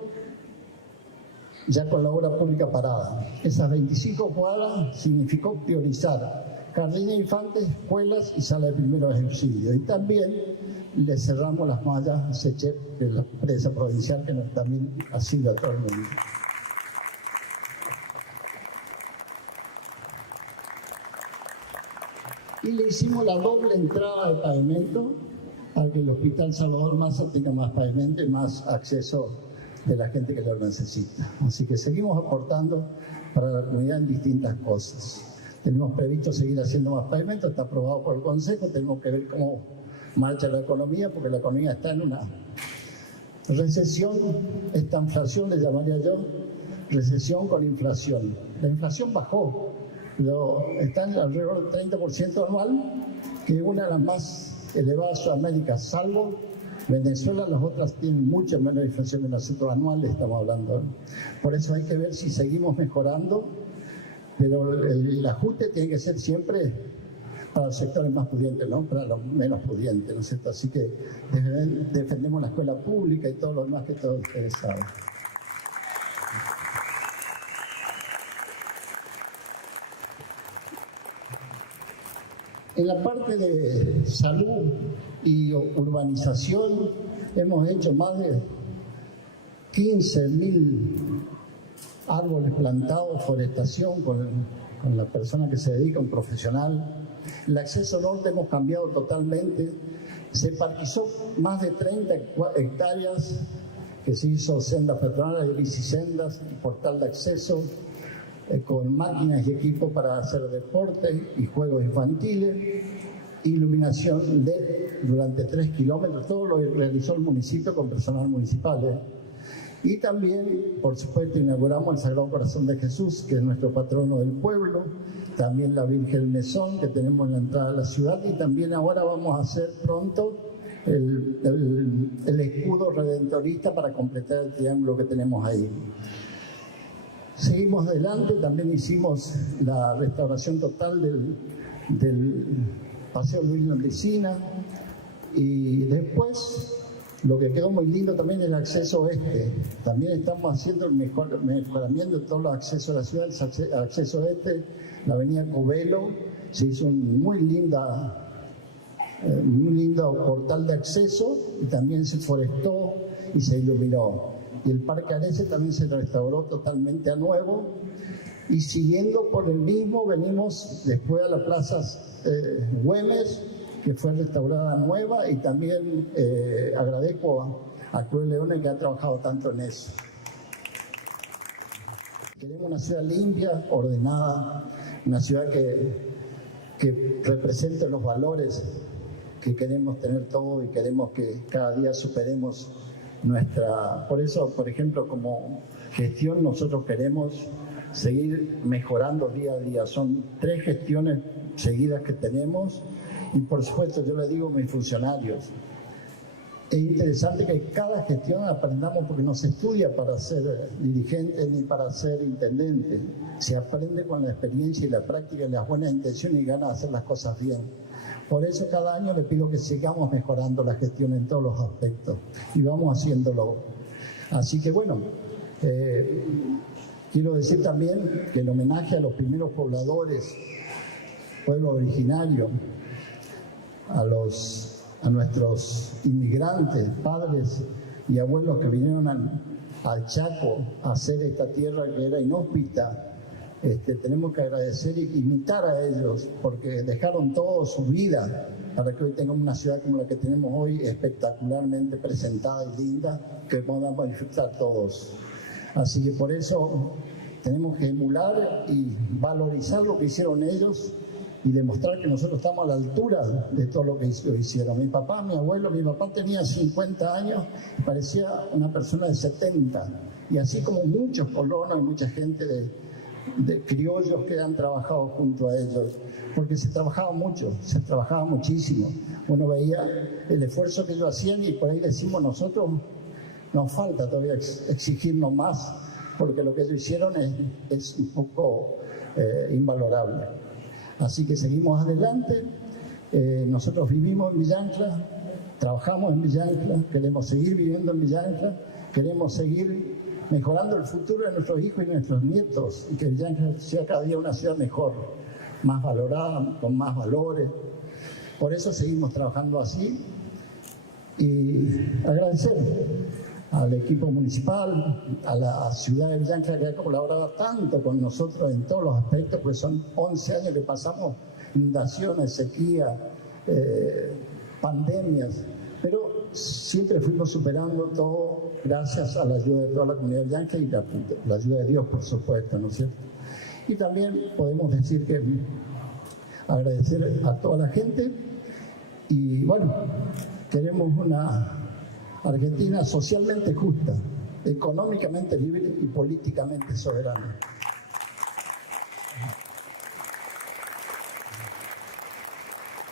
ya con la obra pública parada. Esas 25 cuadras significó priorizar jardines de infantes, escuelas y sala de primeros auxilios. Y también le cerramos las mallas a SECHEP, que es la empresa provincial que también asila a todo el mundo. Y le hicimos la doble entrada de pavimento para que el Hospital Salvador Massa tenga más pavimento y más acceso de la gente que lo necesita. Así que seguimos aportando para la comunidad en distintas cosas. Tenemos previsto seguir haciendo más pavimento, está aprobado por el Consejo, tenemos que ver cómo marcha la economía, porque la economía está en una recesión, esta inflación le llamaría yo, recesión con inflación. La inflación bajó, pero está en alrededor del 30% anual, que es una de las más elevadas de Sudamérica, salvo Venezuela. Las otras tienen mucha menos inflación que nosotros anuales, estamos hablando. Por eso hay que ver si seguimos mejorando, pero el ajuste tiene que ser siempre para los sectores más pudientes, no para los menos pudientes, ¿no es cierto? Así que defendemos la escuela pública y todo lo demás que todos ustedes saben. En la parte de salud y urbanización hemos hecho más de 15.000 árboles plantados, forestación con la persona que se dedica, un profesional. El acceso norte hemos cambiado totalmente. Se parquizó más de 30 hectáreas, que se hizo sendas peatonales, bicisendas, portal de acceso. con máquinas y equipos para hacer deporte y juegos infantiles, iluminación LED durante 3 kilómetros, todo lo realizó el municipio con personal municipal. Y también, por supuesto, inauguramos el Sagrado Corazón de Jesús, que es nuestro patrono del pueblo, también la Virgen Mesón, que tenemos en la entrada de la ciudad, y también ahora vamos a hacer pronto el escudo redentorista para completar el triángulo que tenemos ahí. Seguimos adelante, también hicimos la restauración total del Paseo Luis Landricina, y después lo que quedó muy lindo también es el acceso este. También estamos haciendo el mejoramiento de todos los accesos a la ciudad, el acceso este, la avenida Covelo, se hizo un muy lindo portal de acceso y también se forestó y se iluminó. Y el Parque Arese también se restauró totalmente a nuevo. Y siguiendo por el mismo, venimos después a la Plaza Güemes, que fue restaurada nueva, y también agradezco a Cruz Leone que ha trabajado tanto en eso. Queremos una ciudad limpia, ordenada, una ciudad que represente los valores que queremos tener todos y queremos que cada día superemos nuestra... Por eso, por ejemplo, como gestión nosotros queremos seguir mejorando día a día. Son 3 gestiones seguidas que tenemos. Y por supuesto, yo le digo a mis funcionarios, es interesante que cada gestión aprendamos, porque no se estudia para ser dirigente ni para ser intendente. Se aprende con la experiencia y la práctica y las buenas intenciones y ganas de hacer las cosas bien. Por eso cada año le pido que sigamos mejorando la gestión en todos los aspectos y vamos haciéndolo. Así que bueno, quiero decir también que en homenaje a los primeros pobladores, pueblo originario, a nuestros inmigrantes, padres y abuelos que vinieron al Chaco a hacer esta tierra que era inhóspita, tenemos que agradecer y imitar a ellos, porque dejaron todo su vida para que hoy tengamos una ciudad como la que tenemos hoy, espectacularmente presentada y linda, que podamos disfrutar todos. Así que por eso tenemos que emular y valorizar lo que hicieron ellos y demostrar que nosotros estamos a la altura de todo lo que hicieron. Mi papá, mi abuelo, mi papá tenía 50 años y parecía una persona de 70. Y así como muchos colonos y mucha gente de criollos que han trabajado junto a ellos, porque se trabajaba mucho, se trabajaba muchísimo. Uno veía el esfuerzo que ellos hacían y por ahí decimos nosotros, nos falta todavía exigirnos más, porque lo que ellos hicieron es un poco invalorable. Así que seguimos adelante. Nosotros vivimos en Villa Ancla, trabajamos en Villa Ancla, queremos seguir viviendo en Villa Ancla, queremos seguir mejorando el futuro de nuestros hijos y nuestros nietos, y que Villa Ancla sea cada día una ciudad mejor, más valorada, con más valores. Por eso seguimos trabajando así. Y agradecer al equipo municipal, a la ciudad de Villa Ancla, que ha colaborado tanto con nosotros en todos los aspectos, pues son 11 años que pasamos inundaciones, sequía, pandemias, pero siempre fuimos superando todo gracias a la ayuda de toda la comunidad de Villa Ancla y la ayuda de Dios, por supuesto, ¿no es cierto? Y también podemos decir que agradecer a toda la gente y bueno, queremos una Argentina socialmente justa, económicamente libre y políticamente soberana.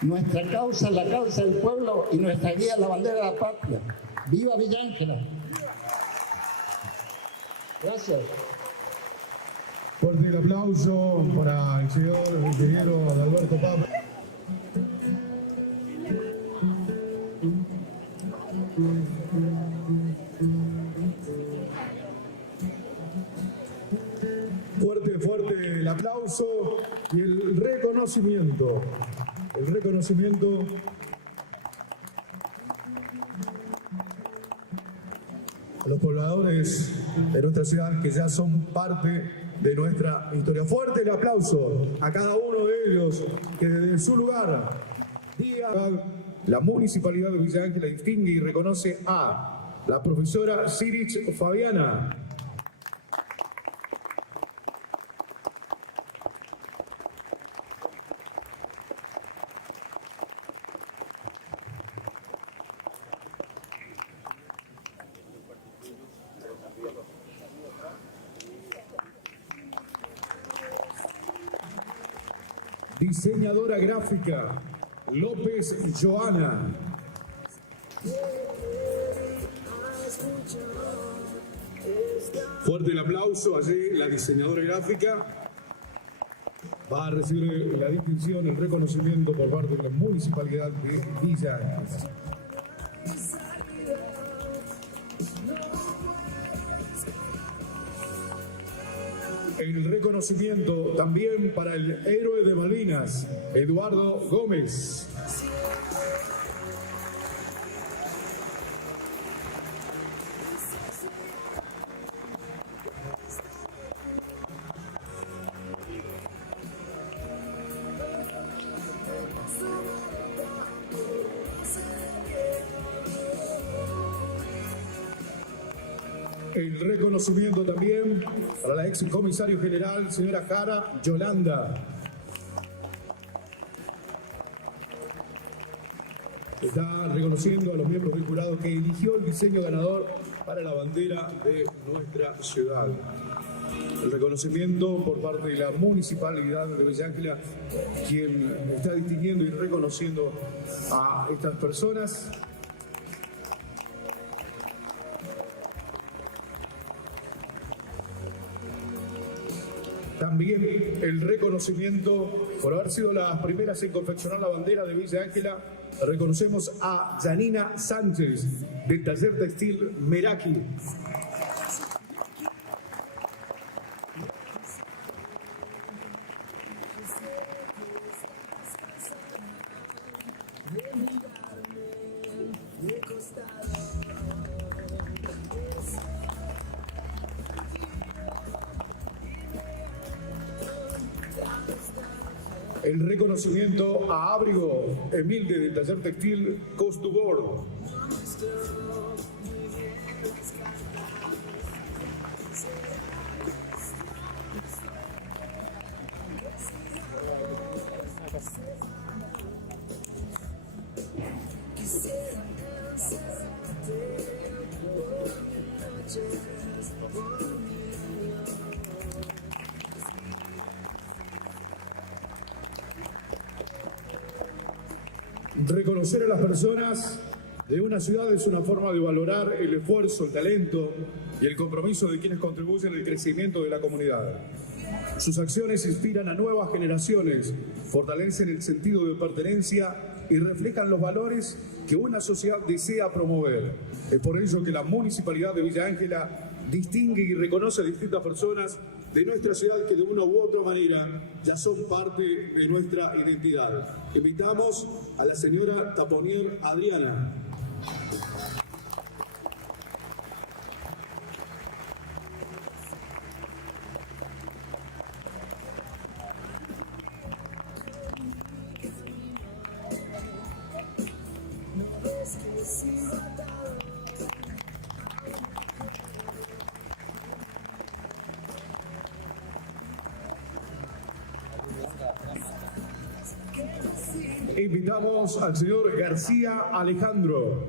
Nuestra causa es la causa del pueblo y nuestra guía es la bandera de la patria. ¡Viva Villa Ancla! Gracias. Fuerte el aplauso para el señor ingeniero Alberto Papa. Fuerte el aplauso y el reconocimiento. El reconocimiento a los pobladores de nuestra ciudad que ya son parte de nuestra historia. Fuerte el aplauso a cada uno de ellos que desde su lugar la Municipalidad de Villa Ancla distingue y reconoce a la profesora Sirich Fabiana, Diseñadora gráfica, López Joana. Fuerte el aplauso. Allí la diseñadora gráfica va a recibir la distinción, el reconocimiento por parte de la Municipalidad de Villa Ángela. El reconocimiento también para el héroe de Malvinas, Eduardo Gómez. El reconocimiento también para la ex comisario general, señora Jara Yolanda. Está reconociendo a los miembros del jurado que eligió el diseño ganador para la bandera de nuestra ciudad. El reconocimiento por parte de la Municipalidad de Villa Ángela, quien está distinguiendo y reconociendo a estas personas. También el reconocimiento por haber sido las primeras en confeccionar la bandera de Villa Ángela. Reconocemos a Janina Sánchez del taller textil Meraki. El reconocimiento a Ábrigo Emilde del taller textil Coast to Board. Reconocer a las personas de una ciudad es una forma de valorar el esfuerzo, el talento y el compromiso de quienes contribuyen al crecimiento de la comunidad. Sus acciones inspiran a nuevas generaciones, fortalecen el sentido de pertenencia y reflejan los valores que una sociedad desea promover. Es por ello que la Municipalidad de Villa Ángela distingue y reconoce a distintas personas de nuestra ciudad que de una u otra manera ya son parte de nuestra identidad. Invitamos a la señora Taponier Adriana. Invitamos al señor García Alejandro.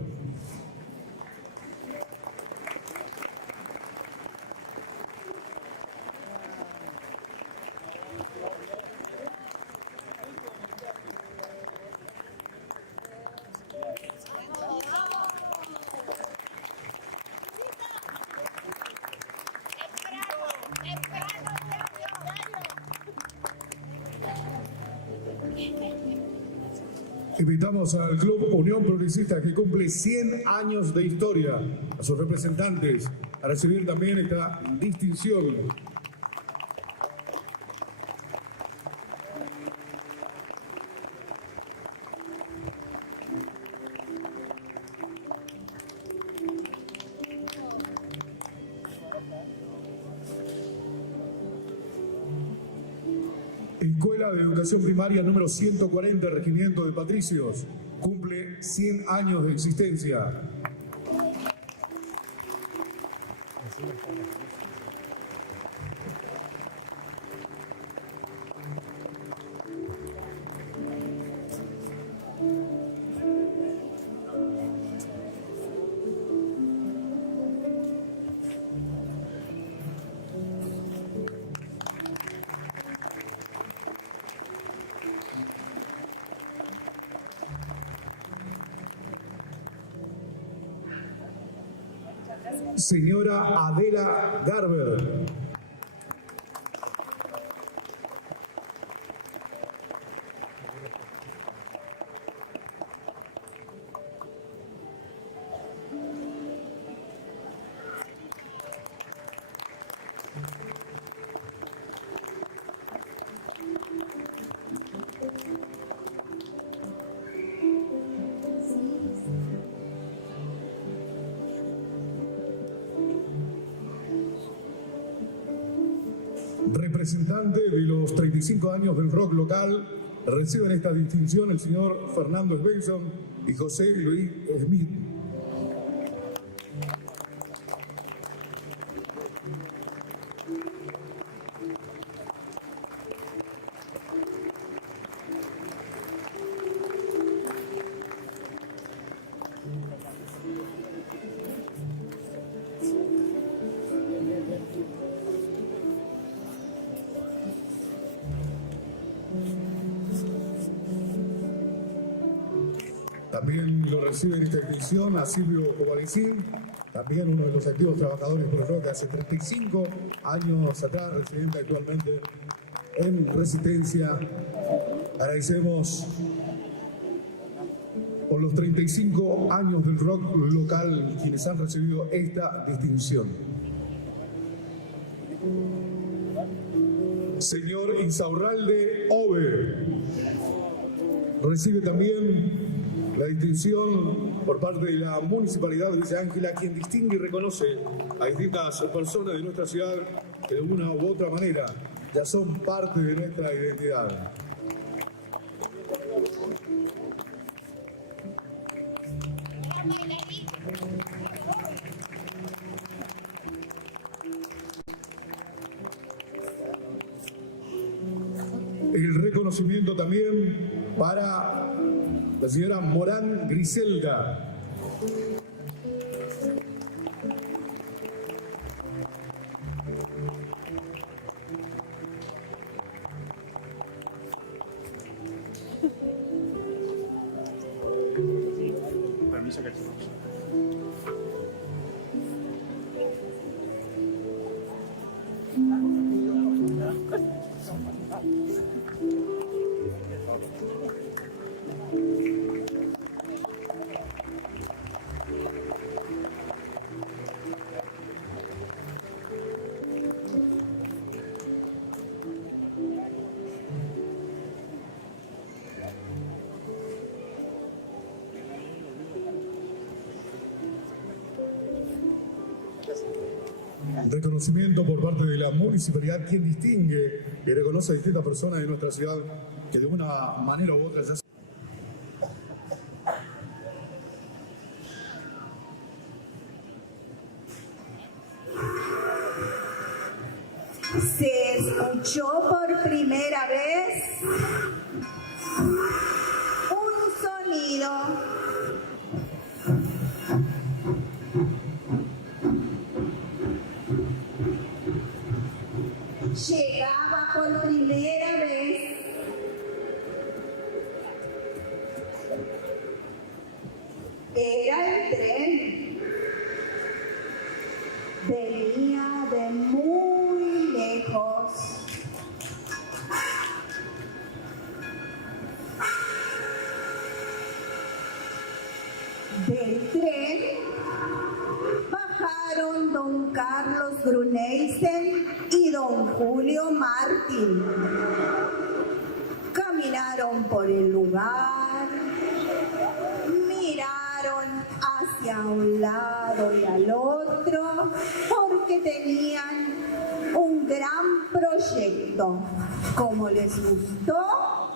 Invitamos al Club Unión Progresista, que cumple 100 años de historia, a sus representantes a recibir también esta distinción. Escuela de Educación Primaria número 140, Regimiento de Patricios, cumple 100 años de existencia. señora Adela Garber. Representante de los 35 años del rock local, reciben esta distinción el señor Fernando Svensson y José Luis Smith. También lo recibe en esta edición a Silvio Covalicín, también uno de los activos trabajadores por el rock hace 35 años atrás, residente actualmente en Resistencia. Agradecemos por los 35 años del rock local quienes han recibido esta distinción. Señor Insaurralde Ove recibe también la distinción por parte de la Municipalidad de Villa Ángela, quien distingue y reconoce a distintas personas de nuestra ciudad que de una u otra manera ya son parte de nuestra identidad. El reconocimiento también para la señora Morán Griselda. Permiso que tenemos. Reconocimiento por parte de la municipalidad, quien distingue y reconoce a distintas personas de nuestra ciudad que de una manera u otra ya se escuchó por primera vez un sonido. Llegaba por primera vez era el tren. Venía de muy lejos. Del tren bajaron don Carlos Gruneisen y don Julio Martín. Caminaron por el lugar, miraron hacia un lado y al otro porque tenían un gran proyecto. Como les gustó,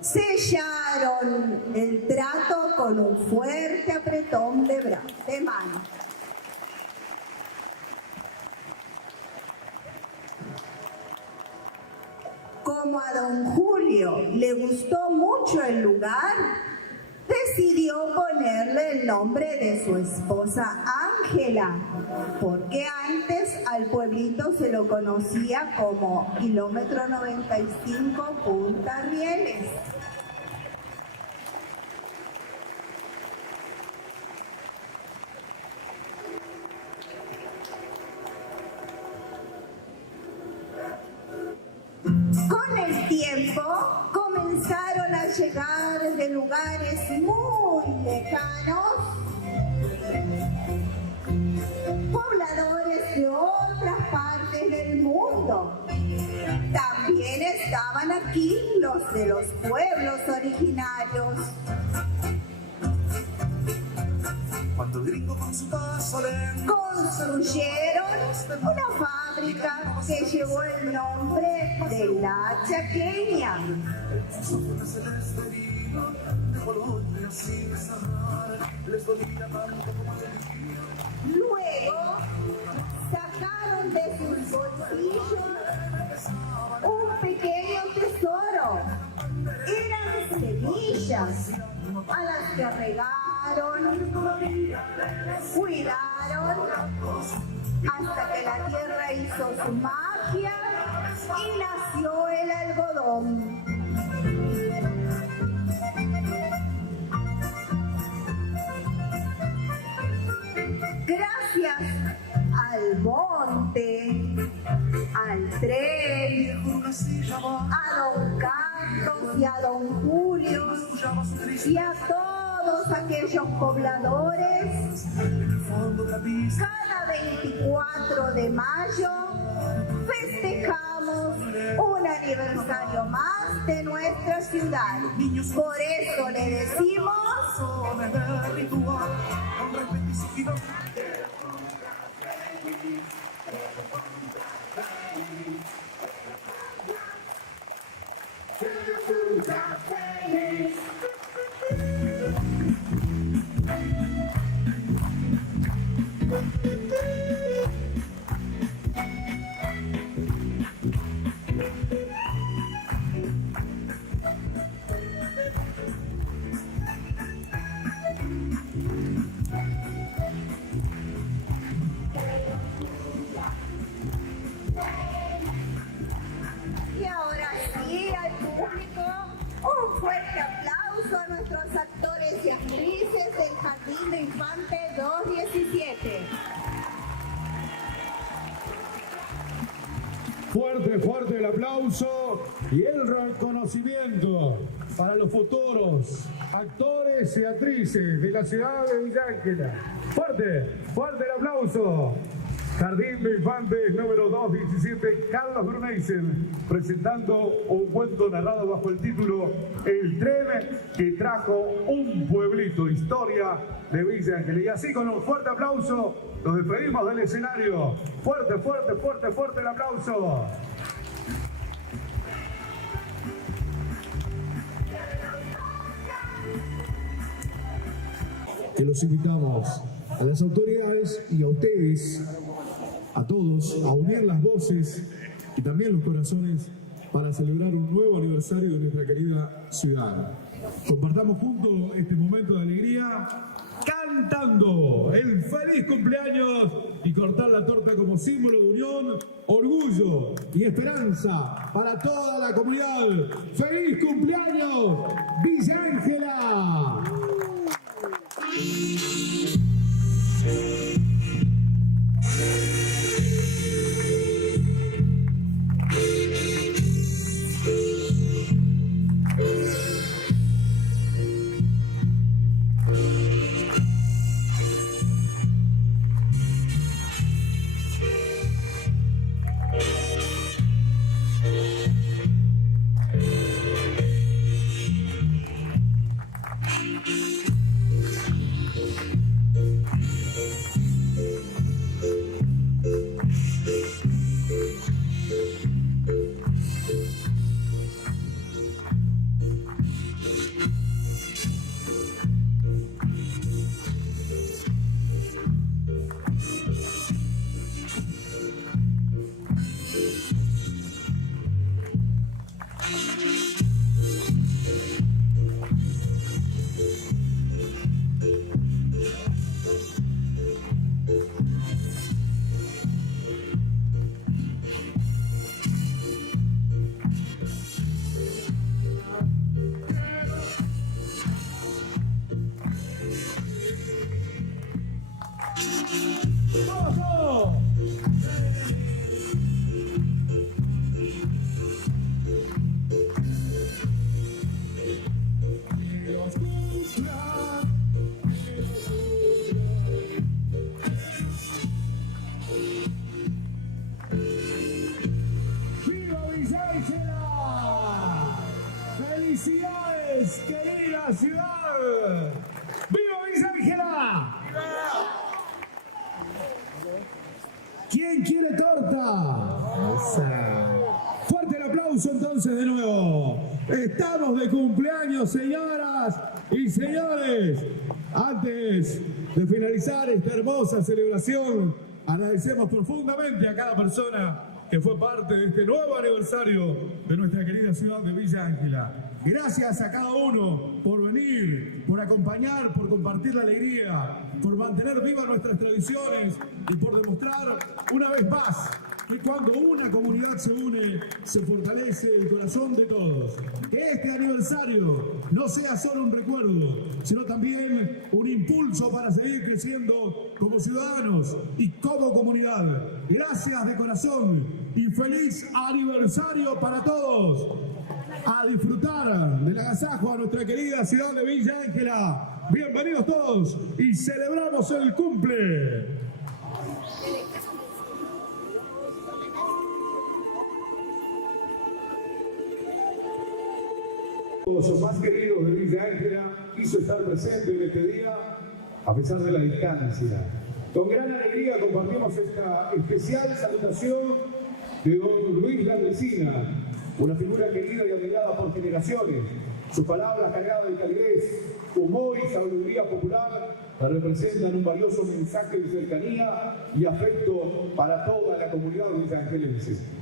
sellaron el trato con un fuerte apretón de mano. Como a don Julio le gustó mucho el lugar, decidió ponerle el nombre de su esposa Ángela, porque antes al pueblito se lo conocía como Kilómetro 95 Punta Rieles. Con el tiempo comenzaron a llegar de lugares muy lejanos pobladores de otras partes del mundo. También estaban aquí los de los pueblos originarios. Cuando el gringo con su paso lento construyeron una fábrica que llevó el nombre de La Chaqueña. Luego sacaron de sus bolsillos un pequeño tesoro. Eran semillas a las que regaron, cuidaron, hasta que la tierra hizo su magia y nació el algodón. Gracias al monte, al tren, a don Carlos y a don Julio y a todos aquellos pobladores, cada 24 de mayo festejamos un aniversario más de nuestra ciudad. Por eso le decimos y ahora sí al público un fuerte aplauso a nuestros actores y actrices del Jardín de Infantes 217. Fuerte, fuerte el aplauso y el reconocimiento para los futuros actores y actrices de la ciudad de Villa Ángela. Fuerte, fuerte el aplauso. Jardín de Infantes número 217, Carlos Brunneisen, presentando un cuento narrado bajo el título El tren que trajo un pueblito, historia de Villa Ángela. Y así con un fuerte aplauso nos despedimos del escenario. Fuerte, fuerte, fuerte, fuerte el aplauso. Que los invitamos a las autoridades y a ustedes, a todos, a unir las voces y también los corazones para celebrar un nuevo aniversario de nuestra querida ciudad. Compartamos juntos este momento de alegría cantando el feliz cumpleaños y cortar la torta como símbolo de unión, orgullo y esperanza para toda la comunidad. ¡Feliz cumpleaños, Villa Ángela! Ángels, querida ciudad. ¡Viva Villa Ángela! ¿Quién quiere torta? Fuerte el aplauso entonces de nuevo. Estamos de cumpleaños, señoras y señores. Antes de finalizar esta hermosa celebración, agradecemos profundamente a cada persona que fue parte de este nuevo aniversario de nuestra querida ciudad de Villa Ángela. Gracias a cada uno por venir, por acompañar, por compartir la alegría, por mantener vivas nuestras tradiciones y por demostrar una vez más que cuando una comunidad se une, se fortalece el corazón de todos. Que este aniversario no sea solo un recuerdo, sino también un impulso para seguir creciendo como ciudadanos y como comunidad. Gracias de corazón y feliz aniversario para todos. A disfrutar del agasajo a nuestra querida ciudad de Villa Ángela. Bienvenidos todos y celebramos el cumple. Los más queridos de Villa Ángela quiso estar presente en este día a pesar de la distancia. Con gran alegría compartimos esta especial salutación de don Luis Landresina, una figura querida y admirada por generaciones. Sus palabras cargadas de calidez, humor y sabiduría popular representan un valioso mensaje de cercanía y afecto para toda la comunidad villangelense.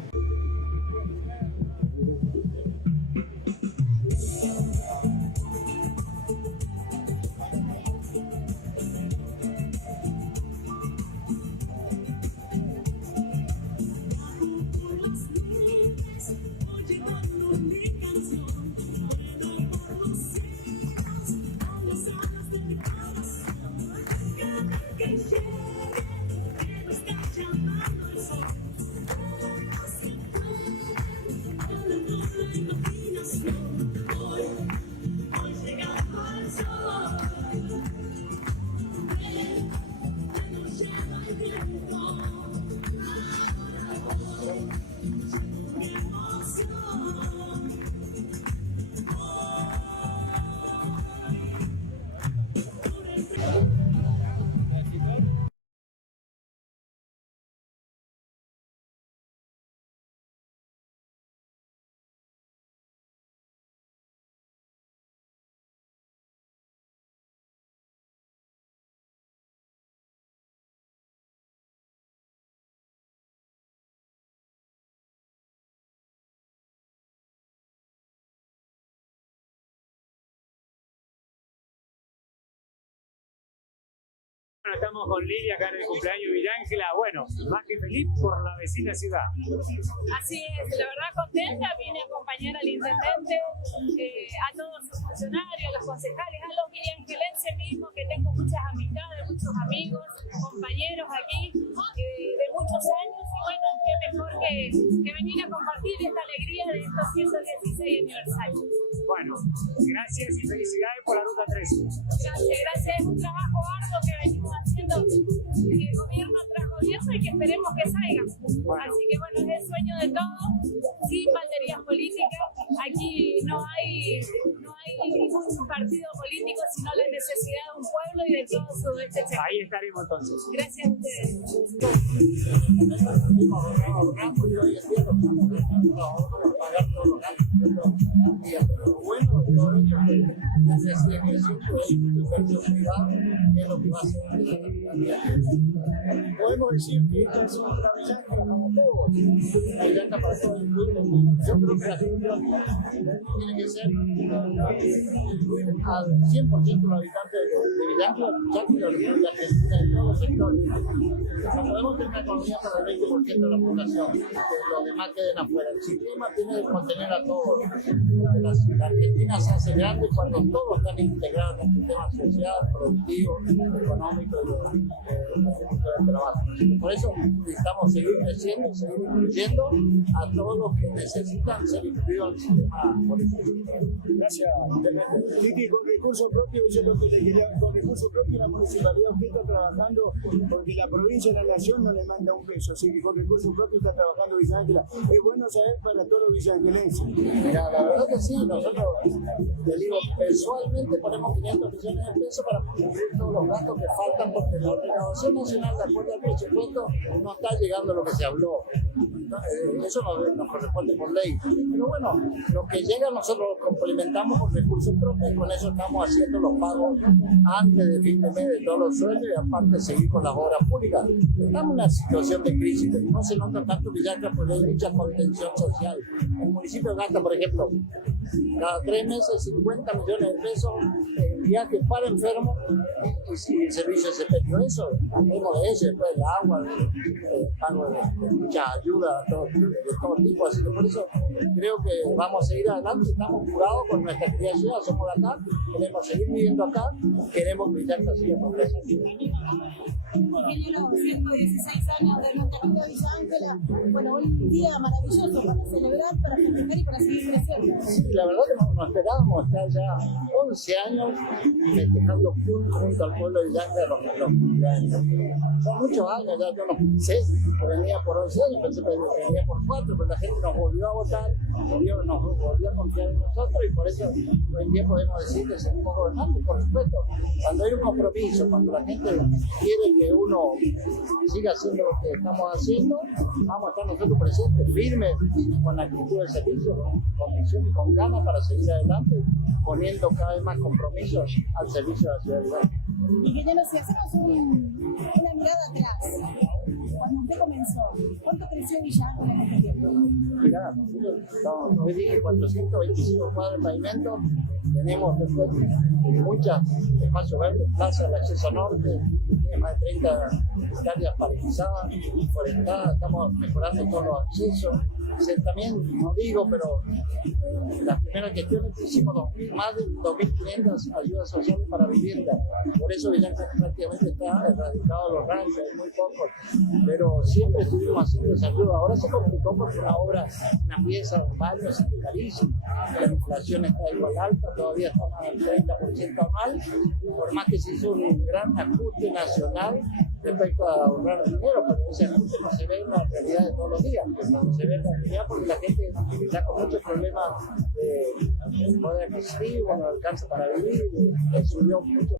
Estamos con Lilia acá en el cumpleaños de Villa Ángela. Bueno, más que feliz por la vecina ciudad. Así es, la verdad contenta, vine a acompañar al intendente, a todos sus funcionarios, a los concejales, a los villangelenses mismos, que tengo muchas amistades, muchos amigos, compañeros aquí de muchos años, y bueno, qué mejor que venir a compartir esta alegría de estos 116 aniversarios. Bueno, gracias y felicidades por la Ruta 13. Gracias, es un trabajo arduo que venimos haciendo gobierno tras gobierno y que esperemos que salga. Bueno. Así que bueno, es el sueño de todos, sin banderías políticas. Aquí no hay ningún partido político, sino la necesidad de un pueblo y de todo su derecho. Ahí estaremos entonces. Gracias a ustedes. Bueno, todo esto la necesidad es personalidad, que es lo que va a hacer. Podemos decir que esta es una Villa Ángela como todos, una Villa Ángela para todo el mundo. Yo creo que la gente tiene que ser incluir al 100% de los habitantes de Villa Ángela, ya que la República Argentina en todos los sectores. No podemos tener una economía para el 20% de la población, que los demás queden afuera. El sistema tiene que contener a todos. La Argentina se hace grande cuando todos están integrados en el sistema social, productivo, económico y de trabajo. Por eso necesitamos seguir creciendo y seguir incluyendo a todos los que necesitan ser incluidos al sistema político. Gracias. Titi, con recursos propios, yo lo que le quería, con recursos propios la municipalidad usted está trabajando porque la provincia y la nación no le manda un peso, así que con recursos propios está trabajando Villa Ángela. Es bueno saber para todos los villaangelenses. Mira, la verdad que sí, nosotros, te digo, mensualmente ponemos 500 millones de pesos para cubrir todos los gastos que faltan porque la Recaudación Nacional, de acuerdo al presupuesto, no está llegando a lo que se habló. Eso nos corresponde por ley. Pero bueno, lo que llega nosotros lo complementamos con recursos propios y con eso estamos haciendo los pagos antes de fin de mes de todos los sueldos y aparte seguir con las obras públicas. Estamos en una situación de crisis, pero no se nota tanto Villa Ángela porque hay mucha contención social. El municipio gasta, por ejemplo, cada 3 meses 50 millones de pesos en viajes para enfermos y el servicio de CPT. Eso, hablemos de eso, después del agua, del pago de muchas ayudas de todo tipo. Así que por eso creo que vamos a seguir adelante. Estamos curados con nuestra querida ciudad, somos de acá, queremos seguir viviendo acá, queremos que Villa Ángela siga progresando. Ingeniero, 116 años de nuestra querida Villa Ángela. Bueno, un día maravilloso para celebrar, para festejar y para seguir creciendo. Sí, la verdad que no esperábamos estar ya 11 años festejando junto al pueblo de Villa Ángela los cumpleaños. Son muchos años, ya yo no pensé que venía por 11 años, pensé que venía por 4, pero la gente nos volvió a votar, nos volvió a confiar en nosotros y por eso hoy en día podemos decir que seguimos gobernando. Por supuesto, cuando hay un compromiso, cuando la gente quiere que uno siga haciendo lo que estamos haciendo, vamos a estar nosotros presentes, firmes, con la actitud del servicio, con visión y con ganas para seguir adelante, poniendo cada vez más compromisos al servicio de la ciudad de Villa Ángela. Ingeniero, si hacemos una mirada atrás, cuando usted comenzó, ¿cuánto creció Villa Ángela en este tiempo? Mirá, nosotros hoy dije 425 cuadras de pavimento, tenemos después muchos espacios verdes, plaza, el acceso norte, tiene más de 30 hectáreas paralizadas, forestadas, estamos mejorando todos los accesos. También, no digo, pero las primeras gestiones hicimos más de 2.500 ayudas sociales para vivienda. Por eso Villa Ángela prácticamente está erradicado de los ranchos, hay muy pocos, pero siempre estuvimos haciendo esa ayuda. Ahora se complicó porque una pieza, un baño, es carísimo. La inflación está igual alta, todavía estamos al 30% anual, por más que se hizo un gran ajuste nacional respecto a ahorrar dinero, pero ese ajuste no se ve en la realidad de todos los días, no se ve en la realidad porque la gente está con muchos problemas de poder adquisitivo, no alcanza para vivir, subió mucho.